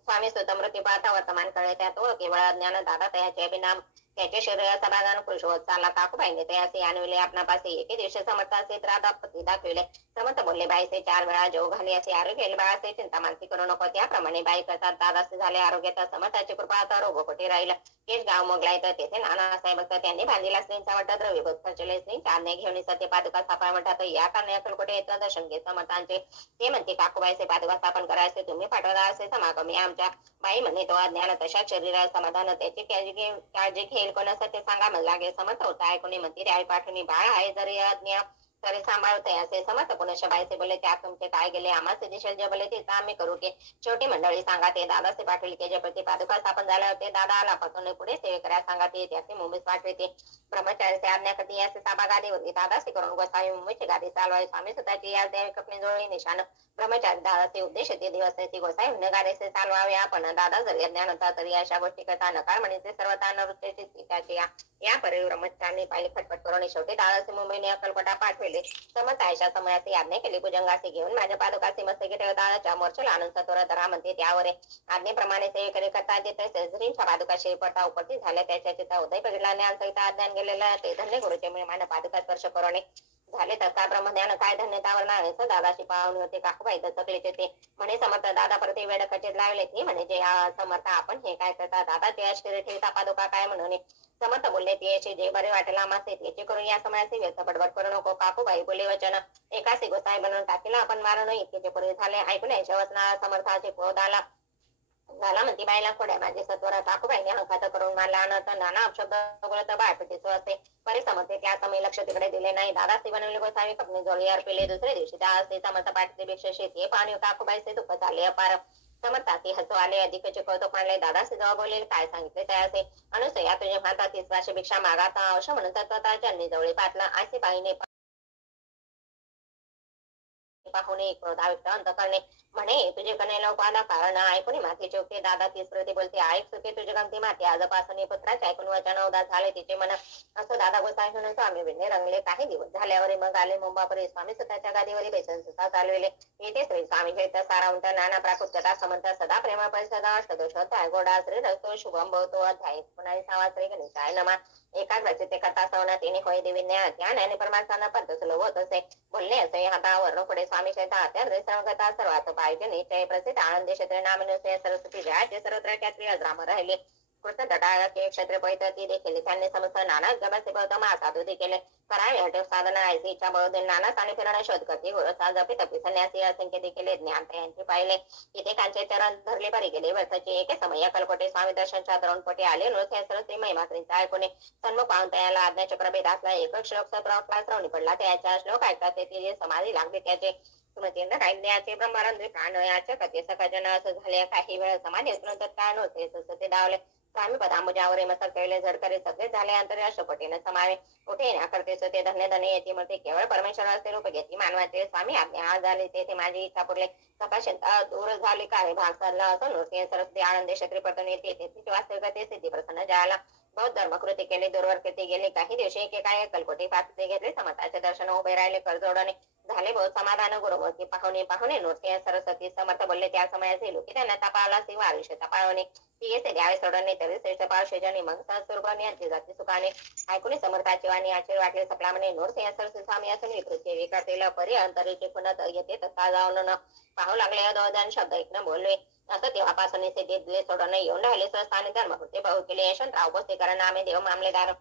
स्वामी स्वतः मृत्यू पाहता वर्तमान कळे त्या तो केवळ ज्ञान दादा त्याचे अभिनाम त्याच्या शरीराचा भागानं पुरुष होत चालला. काकूबाईने त्याचे आणविले आपणापासे एके दिवशी समर्थाचे त्रादापती दाखविले. समर्थ बोलले बाईचे 4 वेळा जेव घाली असे आरोग्य बाळाचे चिंता मानसी करू नको त्याप्रमाणे बाई करतात दादाचे झाले आरोग्याचा समर्थाची कृपा आता रोगोपटी राहिला. हेच गाव मोगलाय तर तेथे नानासाहेब त्यांनी बांधलेला स्त्रींचा वाटा द्रव्यभूत खर्चले स्त्रींच्या आज्ञा घेऊन सत्य पादुका स्थापन म्हणतात या कारणे अक्कलकोटे येतं दर्शन घेत समर्थांचे ते म्हणते काकूबाईचे पादुका स्थापन करायचे तुम्ही पाठवता असे समागम आमच्या बाई म्हणे तो अज्ञान तशा शरीराला समाधान त्याची काळजी घेईल कोणासाठी सांगा मला लागेल समर्थ होता ऐकून म्हणते द्यावी पाठवणी बाळ आहे जरी अज्ञा तरी सांभाळते असे समर्थ पुनश्य बाईचे बोले त्यात तुमचे काय गेले आम्हाला दिशेल जे बोले ते आम्ही करू की छोटी मंडळी सांगा ते दादाचे पाठवले की जे प्रति पादुका स्थापन झाले होते दादा आला पासून पुढे सेवे करा सांगा ते त्याचे मुंबईत पाठवते ब्रह्मचारी आज्ञा करते याचे ताबा गादी होती दादाचे करून गोसावी मुंबईची गादी चालवाय स्वामी स्वतःची या देवी कपणी जोडली निशान ब्रह्मचारी दादाचे उद्देश ते दिवस गोसावी गाडीचे चालवावे आपण दादा जरी अज्ञान होता तरी अशा गोष्टी करता नकार म्हणजे सर्वता नृत्याची त्याचे या परी ब्रह्मचारी पाहिली खटपट करून शेवटी दादाचे मुंबईने अक्कलकोटा पाठवले. समर्थ आयशा समयाची आज्ञा केली भुजंगासी घेऊन माझ्या पादुकाचे मस्तकी दादाच्या मोर्चला आनंद सत्वर धरा म्हणते त्यावर आज्ञेप्रमाणे सेवेकडे करता येते श्रींच्या पादुका शिरपडता उपस्थित झाल्या त्याच्या चिता उदय बघितला ज्ञान अज्ञान गेलेलं ते धन्य गुरुचे मेहमान पादुका स्पर्श करून झाले तर काय ब्रह्मज्ञान काय धन्यतावर नाही दादाशी पाहुणे होते काकूबाई दचकले ते म्हणे समर्थ दादा परत वेळ कचेत लावले ते म्हणे जे समर्थ आपण हे काय करता दादा ते आश्चर्य ठेवता पादुका काय म्हणून समर्थ बोलले ते जे बरे वाटेल आम्हाला याचे करून या समयाचे व्यर्थ बडबड करू नको काकूबाई बोले वचन एकाच गोसाई बनवून टाकेला आपण मारण इतके पूर्वी झाले ऐकून याच्या वचना समर्थाचे क्रोध आला झाला म्हणती बाईला खोड्या माझे सत्वर ठाकूबाईने हंकात करून मारला अनर्थ नाना अपशब्द बोलत बाळपटीचो असे परिसमते त्या समय लक्ष तिकडे दिले नाही. दादासी बनवले गोसावी कपणे जोळी अर्पिले. दुसरे दिवशी त्या असते समर्थ पाठीपेक्षा शेती पाणी काकूबाईचे दुःख झाले अपार. समर्थाती हसू आले. अधिकचे कौतुक मानले. दादासी जेव्हा बोलले काय सांगितले त्याचे अनुसया तुझे म्हणतात 30 भिक्षा मागाता अवश्य म्हणून तत्वता ज्यांनी जवळी पाटला असे बाईने पाहुणे क्रोधाविक्त अंतकरणे म्हणे तुझे कणे लोकाला कारण ऐकून माती चौकते. दादा तीस प्रती बोलते ऐक सुखे तुझे गमती माती आजपासून पुत्राचे ऐकून वचन उदास झाले तिचे मन. असं दादा गोसावी म्हणून स्वामी विणे रंगले. काही दिवस झाल्यावर मग आले मुंबापुरी. स्वामी स्वतःच्या गादीवरी बेसन सुद्धा चालविले. येथे श्री स्वामी चैत सारावंत नाना प्राकृत कथा समंत सदा प्रेम परिसदा अष्टदोष अध्याय गोडा श्री रस्तो शुभम भवतो अध्याय 19 श्री गणेशाय नमः. एकाच रचिते कथा सवना तिने होय देवी ज्ञान ज्ञान आणि परमार्थांना पद्ध सुलभ होत असे. बोलणे असे हातावर पुढे स्वामी चैता अत्याग्रे सर्वगता सर्वात पाहिजे निश्चय प्रसिद्ध आनंद क्षेत्र नामिनुसय सरस्वती जयाचे सर्वत्र त्यात्री अजराम राहिले. कृष्ण तटाके क्षेत्र पैतती देखील त्यांनी समस्त नाना जगाचे गौतम साधुदी केले. करावे हटक साधना ऐसी इच्छा बहुदिन नाना साने फिरणं शोध करते गुरु जपी तपी संन्यासी असंख्य देखील ज्ञान यांचे पाहिले. इथे कांचे चरण धरले बरी गेले. वर्षाचे एके समय अकलकोटे स्वामी दर्शनच्या तरुणपटे आले. नृत्य सरस्वती महिमात्रींचा ऐकूने सन्मुख पाहून त्याला आज्ञाचक्र भेदातला एक श्लोक सत्रातला श्रवणी पडला. त्याच्या श्लोक ऐकतात ते समाधी लागली. त्याचे स्मृतींना राहिल्याचे ब्रह्मानंद प्राणयाच्या कथे सकाजन असं झाले. काही वेळ समाधी नंतर काय नव्हते तसं ते डावले. स्वामी पदांबुजावर मसक केले झडकरे सगळे झाले. अंतर अष्टपटीने समावे उठे ना करतेच ते धन्य धन्य येते म्हणते केवळ परमेश्वराचे रूप घेतली मानवाचे. स्वामी आज्ञा झाले ते माझी इच्छा पुरले. सकाशंता दूर झाली काय भाग सरला असं नृत्य सरस्वती आनंद क्षेत्री परतून येते तिची वास्तविकते सिद्धी प्रसन्न जायला. बहुत धर्मकृती केली दूरवर कृती गेली. काही दिवशी एकेकाळी कलकोटी पात्र घेतले. समर्थाचे दर्शन उभे राहिले. करजोडणे झाले बहुत समाधान. गुरुमूर्ती पाहुणे पाहुणे नृत्य सरस्वती समर्थ बोलले त्या समयाचे लोक त्यांना तपाला सिंह आयुष्य तपाळवणे ती येथे द्यावे सोडणे तरी श्रेष्ठ पावशेजनी मग संस्कृत यांची जाती सुखाने ऐकून समर्थाची वाणी आश्चर्य वाटले. सपला म्हणे नृत्य सरस्वती स्वामी असून विकृती विकटेल परी अंतरीचे पुनत येते तथा जाऊन न पाहू लागले. अदोदन शब्द ऐकणं बोलवे असं तेव्हापासून ते दिले सोडणं येऊन राहिले. स्वस्थानी धर्मकृती बहु केले. यशवंतराव उपस्थिकरण आम्ही देव मामलेदार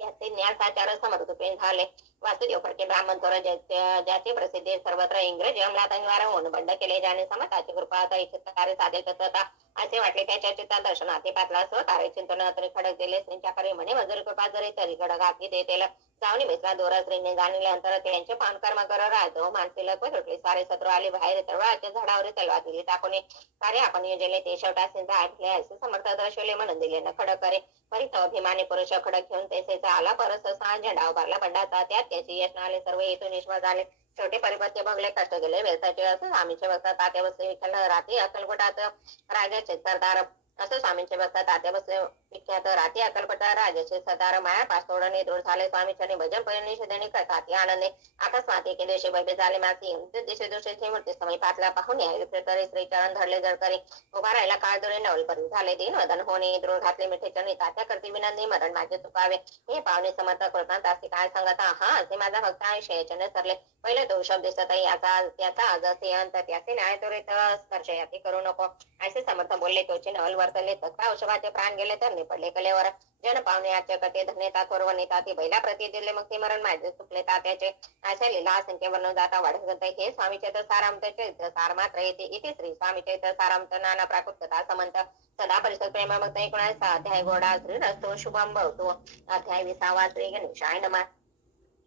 त्याचे न्यासाचार समर्थूपे झाले. वासुदेव फडके ब्राह्मण थोर ज्याचे प्रसिद्धी सर्वत्र इंग्रजी अंमलात निवारण होऊन बंड केले. ज्याने समताची कृपा इच्छित कार्य साधे तत्वता असे वाटले. त्याच्या चित्ता दर्शनार्थी पातला स्वकार्य चिंतन तरी खडक दिले. त्यांच्याकडे म्हणे मजुरी कृपा जरी तरी खडक हाती देतेल जाऊनी बेसला दोरा श्रीने जाणले अंतर त्यांचे पान कर्म कर राजो मानसी लक्ष सुटले. सारे शत्रू आले बाहेर तळवाच्या झाडावर तलवार दिली टाकून कार्य आपण योजले ते शेवटा ऐकले असे समर्थ दर्शवले म्हणून दिले न खडक करे. परित अभिमानी पुरुष खडक घेऊन तेसेचा आला परस झेंडा उभारला बंडाचा त्यात त्याची यश आले. सर्व हेतू निष्फळ झाले. शेवटी परिपत्य भोगले कष्ट गेले. व्यवसायाचे असं आम्हीचे बघतात तात्या बसले विठ्ठल रात्री अक्कलकोटात राजाचे सरदार असं स्वामींचे बघतात तात्या बसले विख्यात रात्री अक्कलकोटा राजाचे सरदार माया पास तोडणे दूर झाले. स्वामीच्या भजन परिनिषेधने करतात आनंदे अकस्मात एके दिवशी भव्य झाले. मासी दिवशी दिवशी मूर्ती समय पाचला पाहून यावे तरी श्री चरण धरले जडकरी उभा राहिला. काळ दुरे नवलपरी झाले. दिन वदन होणे द्रोळ घातले मिठे चरणी तात्या करती विनंती मरण माझे चुकावे. हे पाहुणे समर्थ करतात असे काय सांगता हा असे माझा भक्त आयुष्याने सरले. पहिले तो शब्द दिसत याचा त्याचा आज असे अंत त्याचे न्याय त्वरित स्पर्श याती करू नको असे समर्थ बोलले. तोचे नवल वर्तले तत्का औषधाचे प्राण गेले तर निपडले कलेवर. जन पाहुणे याच्या कथे धन्यता वरवणिता ती बैला प्रती दिले मग ते मरण माझे चुकले तात्याचे अशा लीला असंख्य वर्ण जाता वाढत हे स्वामी चैत्र सारामत चैत्र सार मात्र येते. इथे श्री स्वामी चैत्र सारामत नाना प्राकृत कथा समंत सदा परिषद प्रेम मग 19 अध्याय गोडा श्री रस्तो शुभम भवतो अध्याय 20 श्री गणेशाय नमः.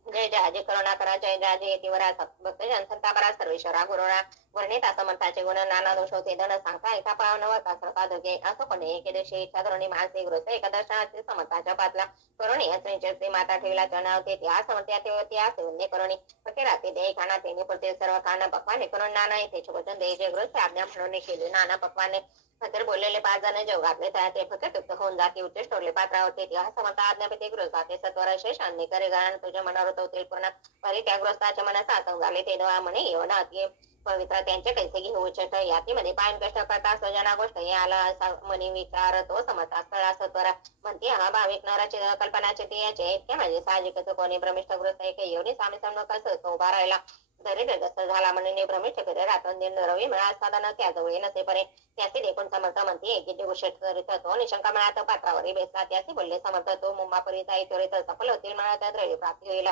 जय जय जय करुणा करा जय जय जय येतीवरा भक्त जनसंता बरा सर्वेश्वरा गुरुरा वर्णित समर्थाचे गुण नाना दोष होते धन सांगता एका पावनवर कासरता धोके असं कोणी एके दिवशी इच्छा धोरणी मानसी ग्रस्त एका दर्शनाचे समर्थाच्या पातला करुणी श्री माता ठेवला चरणावते त्या समर्थ्या त्या सेवन्य करुणी फके रात्री दे खाना तेने पुरते सर्व खाना पकवाने करून नाना येथे वचन देजे ग्रस्त आज्ञा म्हणून केले. नाना पकवाने फकर बोललेले 5 जण जेव घातले ते फक्त तुप्त होऊन जाते उच्च ठोरले पात्रावरती त्या समर्थ आज्ञापिते गृहस्थाते सत्वर शेष अन्य करे गाण तुझ्या मनावर होतील पूर्ण परी त्या गृहस्थाच्या मनात आतंक झाले. ते देवा म्हणे येऊन अति पवित्र त्यांचे कैसे घेऊ उच्चट यातीमध्ये पायन कष्ट करता स्वजना गोष्ट याला मनी विचार तो समजता स्थळा सत्वरा म्हणते हा भाविक नराची कल्पनाचे ते याचे इतके म्हणजे साहजिकच कोणी भ्रमिष्ठ ग्रस्त एक एवढी स्वामी समोर तो उभा राहिला दरिद्रग्रस्त झाला म्हणून भ्रमिष्ठ करे रातून दिन रवी मिळा साधन त्याजवळ नसे परे त्याचे देखून समर्थ म्हणते एकी गोष्ट करीत तो निशंका मिळात पात्रावरी बेसला त्याचे बोलले समर्थ तो मुंबापुरीचा चोरीत सफल होतील मिळात द्रव्य प्राप्ती होईल.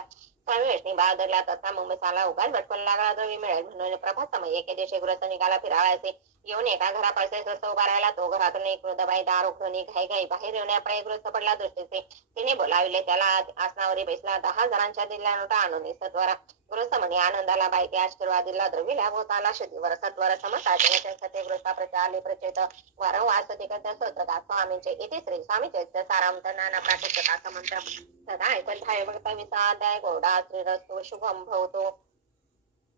स्वामी वैष्णवी बहादरला तथा मुंबईत आला. उगाच भटकन लागला जवी मिळेल म्हणून प्रभात समय एके दिवशी गृहस्थ निघाला फिरावयाचे. येऊन एका घरापाशी स्वस्त उभा राहिला. तो घरातून एक वृद्धबाई दार उघडून घाई बाहेर येण्यापायी गृहस्थ पडला दृष्टीचे. तिने बोलाविले. त्याला आसनावरी बैसला. 10 जणांच्या दिल्या नोटा आणून सत्वरा. गृहस्थ म्हणे आनंदाला बाई ते आशीर्वाद दिला. द्रव्य लाभ होताला शुद्धीवर सत्वर समसाचे सत्य गृहस्था आले प्रचेत वारं वासते करता स्वतः स्वामींचे इथे श्री स्वामी चरित्र सारांत नाना प्राकृतिक मंत्र सदा ऐकत बघता विसाध्याय गोडा श्रीरस्तु शुभम भवतो.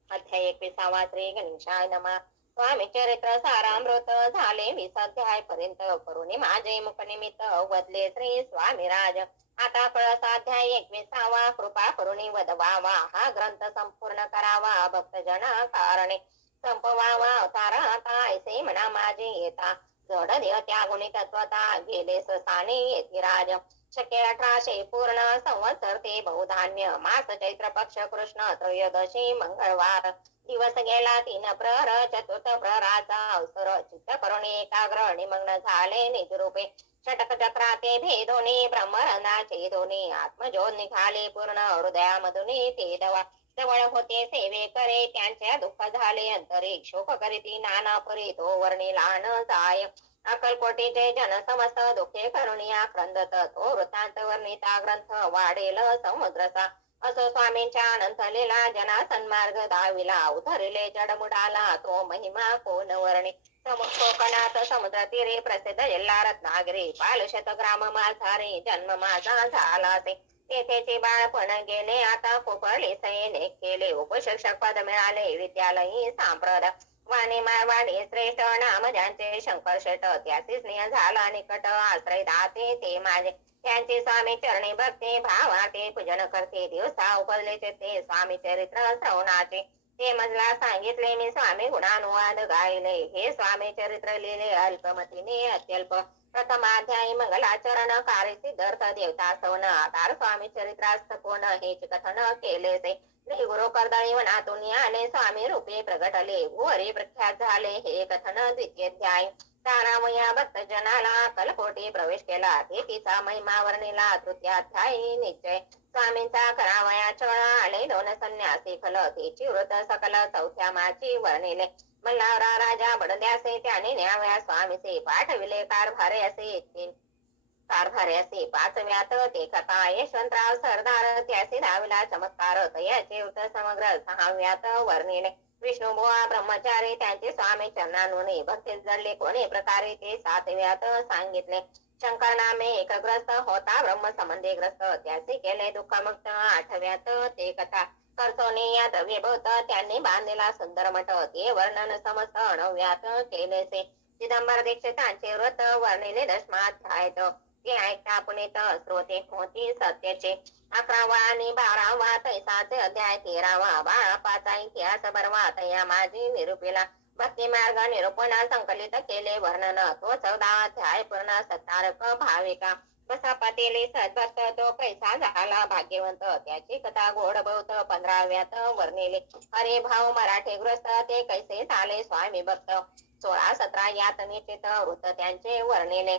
अध्याय 21 श्री गणेशाय नमः. स्वामी चरित्र सारामृत झाले 20 अध्याय पर्यंत करुणी माझे मुखनिमित्त वदले श्री स्वामी राज. आता कळसाध्याय 21 कृपा करुणी वदवावा. हा ग्रंथ संपूर्ण करावा भक्तजना कारणे संपवावा अवतारा आता ऐसे म्हणा माझे येता. जड देह त्या गुणी तत्वता गेले ससाने येथे राज. शके 1800 पूर्ण संवत्सर ते बहुधान्य मास चैत्र पक्ष कृष्ण त्रयोदशी मंगळवार. दिवस गेला 3 प्रहर चतुर्थ प्रहराचा अवसर. चित्त करुणी एकाग्र निमग्न झाले निजरूपे. षटक चक्राते भेदोनी ब्रह्मरंधाचे दोन्ही आत्मज्योत निघाले पूर्ण हृदयामधून ते दवा. जवळ होते सेवे करे त्यांच्या दुःख झाले अंतरे. शोक करीती नाना परी तो वर्णिला न जाय. अकलकोटीचे जन समस्त दुःखे करुणिया क्रंदत. तो वृत्तांत वर्णिता ग्रंथ वाढेल समुद्रसा. असो स्वामींच्या अनंत लीला जना सन्मार्ग दाविला. उधरिले जडमुडाला तो महिमा कोण वर्णे. कोकणात समुद्र तीरे प्रसिद्ध जिल्हा रत्नागिरी. पालशत ग्राम माझारे जन्म माझा झाला ते. तेथेचे बाळपण गेले आता कोपरले सैनिक केले. उपशिक्षक पद मिळाले विद्यालयी सांप्रदाय. वाणी मारवाडी श्रेष्ठ नाम ज्यांचे शंकर शेट. त्याचे स्नेह झाला निकट आश्रय दाते ते माझे. त्यांचे स्वामी चरणी भक्ती भावाते पूजन करते. दिवसा उपजले ते स्वामी चरित्र श्रवणाचे. ते मजला सांगितले मी स्वामी गुणानुवाद गायले. हे स्वामी चरित्र लिहिले अल्पमतीने अत्यल्प. प्रथमाध्यायी मंगलाचरण कार्य सिद्धार्थ देवता सवन. आधार स्वामी चरित्रास्त कोण हेच कथन केले से. श्री गुरु कर्दळी वनातून आले स्वामी रूपे प्रगटले. भुवरी प्रख्यात झाले हे कथन द्वितीयाध्याय. तारामया भक्त जनाला कलकोटी प्रवेश केला. ते तिचा महिमा वर्णिला तृतीयाध्यायी निश्चय. स्वामींचा करावया चळ आले 2 संन्यासी खल. तेची वृत सकल चौथ्या माची वर्णिले. मल्हारा राजा बडद्यासे त्याने न्याव्या स्वामीचे. पाठविले कारभारे असे 5व्यात ते कथा यशवंतराव सरदार. त्याचे दाविला चमत्कार तयाचे वृत्त समग्र 6व्यात वर्णिले. विष्णुबुवा ब्रह्मचारी त्यांचे स्वामी चरणानुनी भक्तीत जडले कोणी प्रकारे ते 7व्यात सांगितले. शंकर नामे एकग्रस्त होता ब्रह्म संबंधी ग्रस्त. त्याचे केले दुःखमुक्त 8व्यात ते कथा. करसोनी या द्रव्यभूत त्यांनी बांधलेला सुंदर मठ. ते वर्णन समस्त 9व्यात केलेसे. चिदंबर दीक्षितांचे व्रत वर्णिले 10माध्यायात. ते ऐकता पुनीत श्रोते होती सत्याचे. 11वा आणि 12वा तैसाचे अध्याय. 13वा बाळापाचा इतिहास बरवा तया माझी निरूपिला. भक्ती मार्ग निरूपण संकलित केले वर्णन. तो 14वा अध्याय पूर्ण सत्तारक भाविका. कसा पातेले सद्भक्त तो कैसा झाला भाग्यवंत. त्याची कथा गोड बहुत 15व्यात वर्णिले. हरे भाव मराठे ग्रस्त ते कैसे झाले स्वामी भक्त. 16-17 यात निश्चित वृत्त त्यांचे वर्णिले.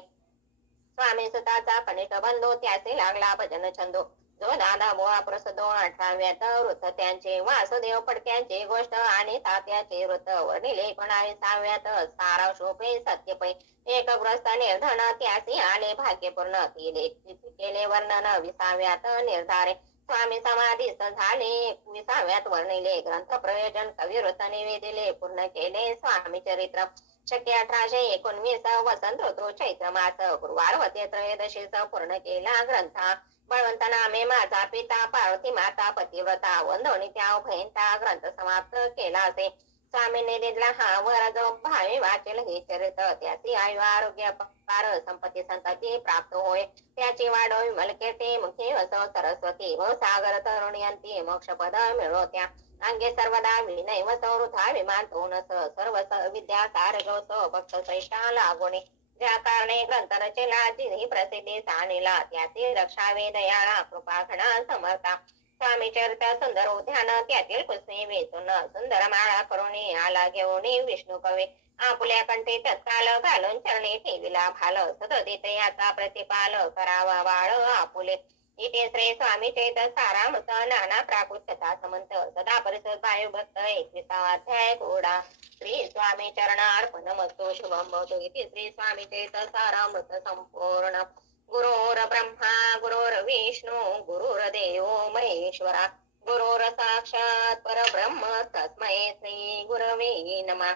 स्वामी सुताचा कनिष्ठ बंधू त्याचे लागला भजन छंदो. जो दादा बोळा प्रसदो 18व्यात वृत्त त्यांचे. वासुदेव फडक्यांची गोष्ट आणि तात्याचे वृत्त वर्णिले. 19व्यात साराव शोभे सत्यपै. एकग्रस्त निर्धन त्यासी आले भाग्यपूर्ण. केले वर्णन 20व्यात निर्धारे. स्वामी समाधीस्थ झाले 21व्यात वर्णिले. ग्रंथ प्रयोजन कविवृत्त निवेदिले पूर्ण केले स्वामी चरित्र. शके 1819 वसंत ऋतू चैत्र मास गुरुवार होते त्रयोदशीचा पूर्ण केला ग्रंथ. बळवंत नामे माझा पिता पार्वती माता पतिव्रता. वंदवणी त्या उभयंता ग्रंथ समाप्त केला असे. स्वामींनी दिला हा वर जो भावे वाचेल हे चरित्र. त्याची आयु आरोग्य पकार संपत्ती संतती प्राप्त होय. त्याची वाढ विमल कीर्ती मुखी वसव सरस्वती. व सागर तरुणयंती मोक्षपद मिळो त्या. अंगे सर्वदा विनय वसव वृथा विमान तो नस. सर्व विद्या सार गौसव भक्त श्रेष्ठा लागोणे. ज्या कारणे ग्रंथ रचेला जिनी प्रसिद्धी सानिला. त्याची रक्षावे दयाळा कृपा घना समर्था. स्वामी चरित सुंदर उद्यान त्यातील पुष्पे वेचून. सुंदर माळा करुणी आला घेऊन विष्णू कवे. आपुल्या कंठी तत्काल घालून चरणी ठेविला भाल. सदोदित याचा प्रतिपाल करावा बाळ आपुले. इथे श्री स्वामी चेत सारामृत नाना प्राकृत कथा समंत सदा परिसर वायू भक्त 21वा अध्याय कोडा श्री स्वामी चरणार्पण मस्तो शुभम भवतु इति श्री स्वामी चेत सारामृत संपूर्ण गुरोर ब्रह्मा गुरोर विष्णू गुरुर्देवो महेश्वरा गुरोर साक्षात् परब्रह्म तस्मै श्री गुरवे नमः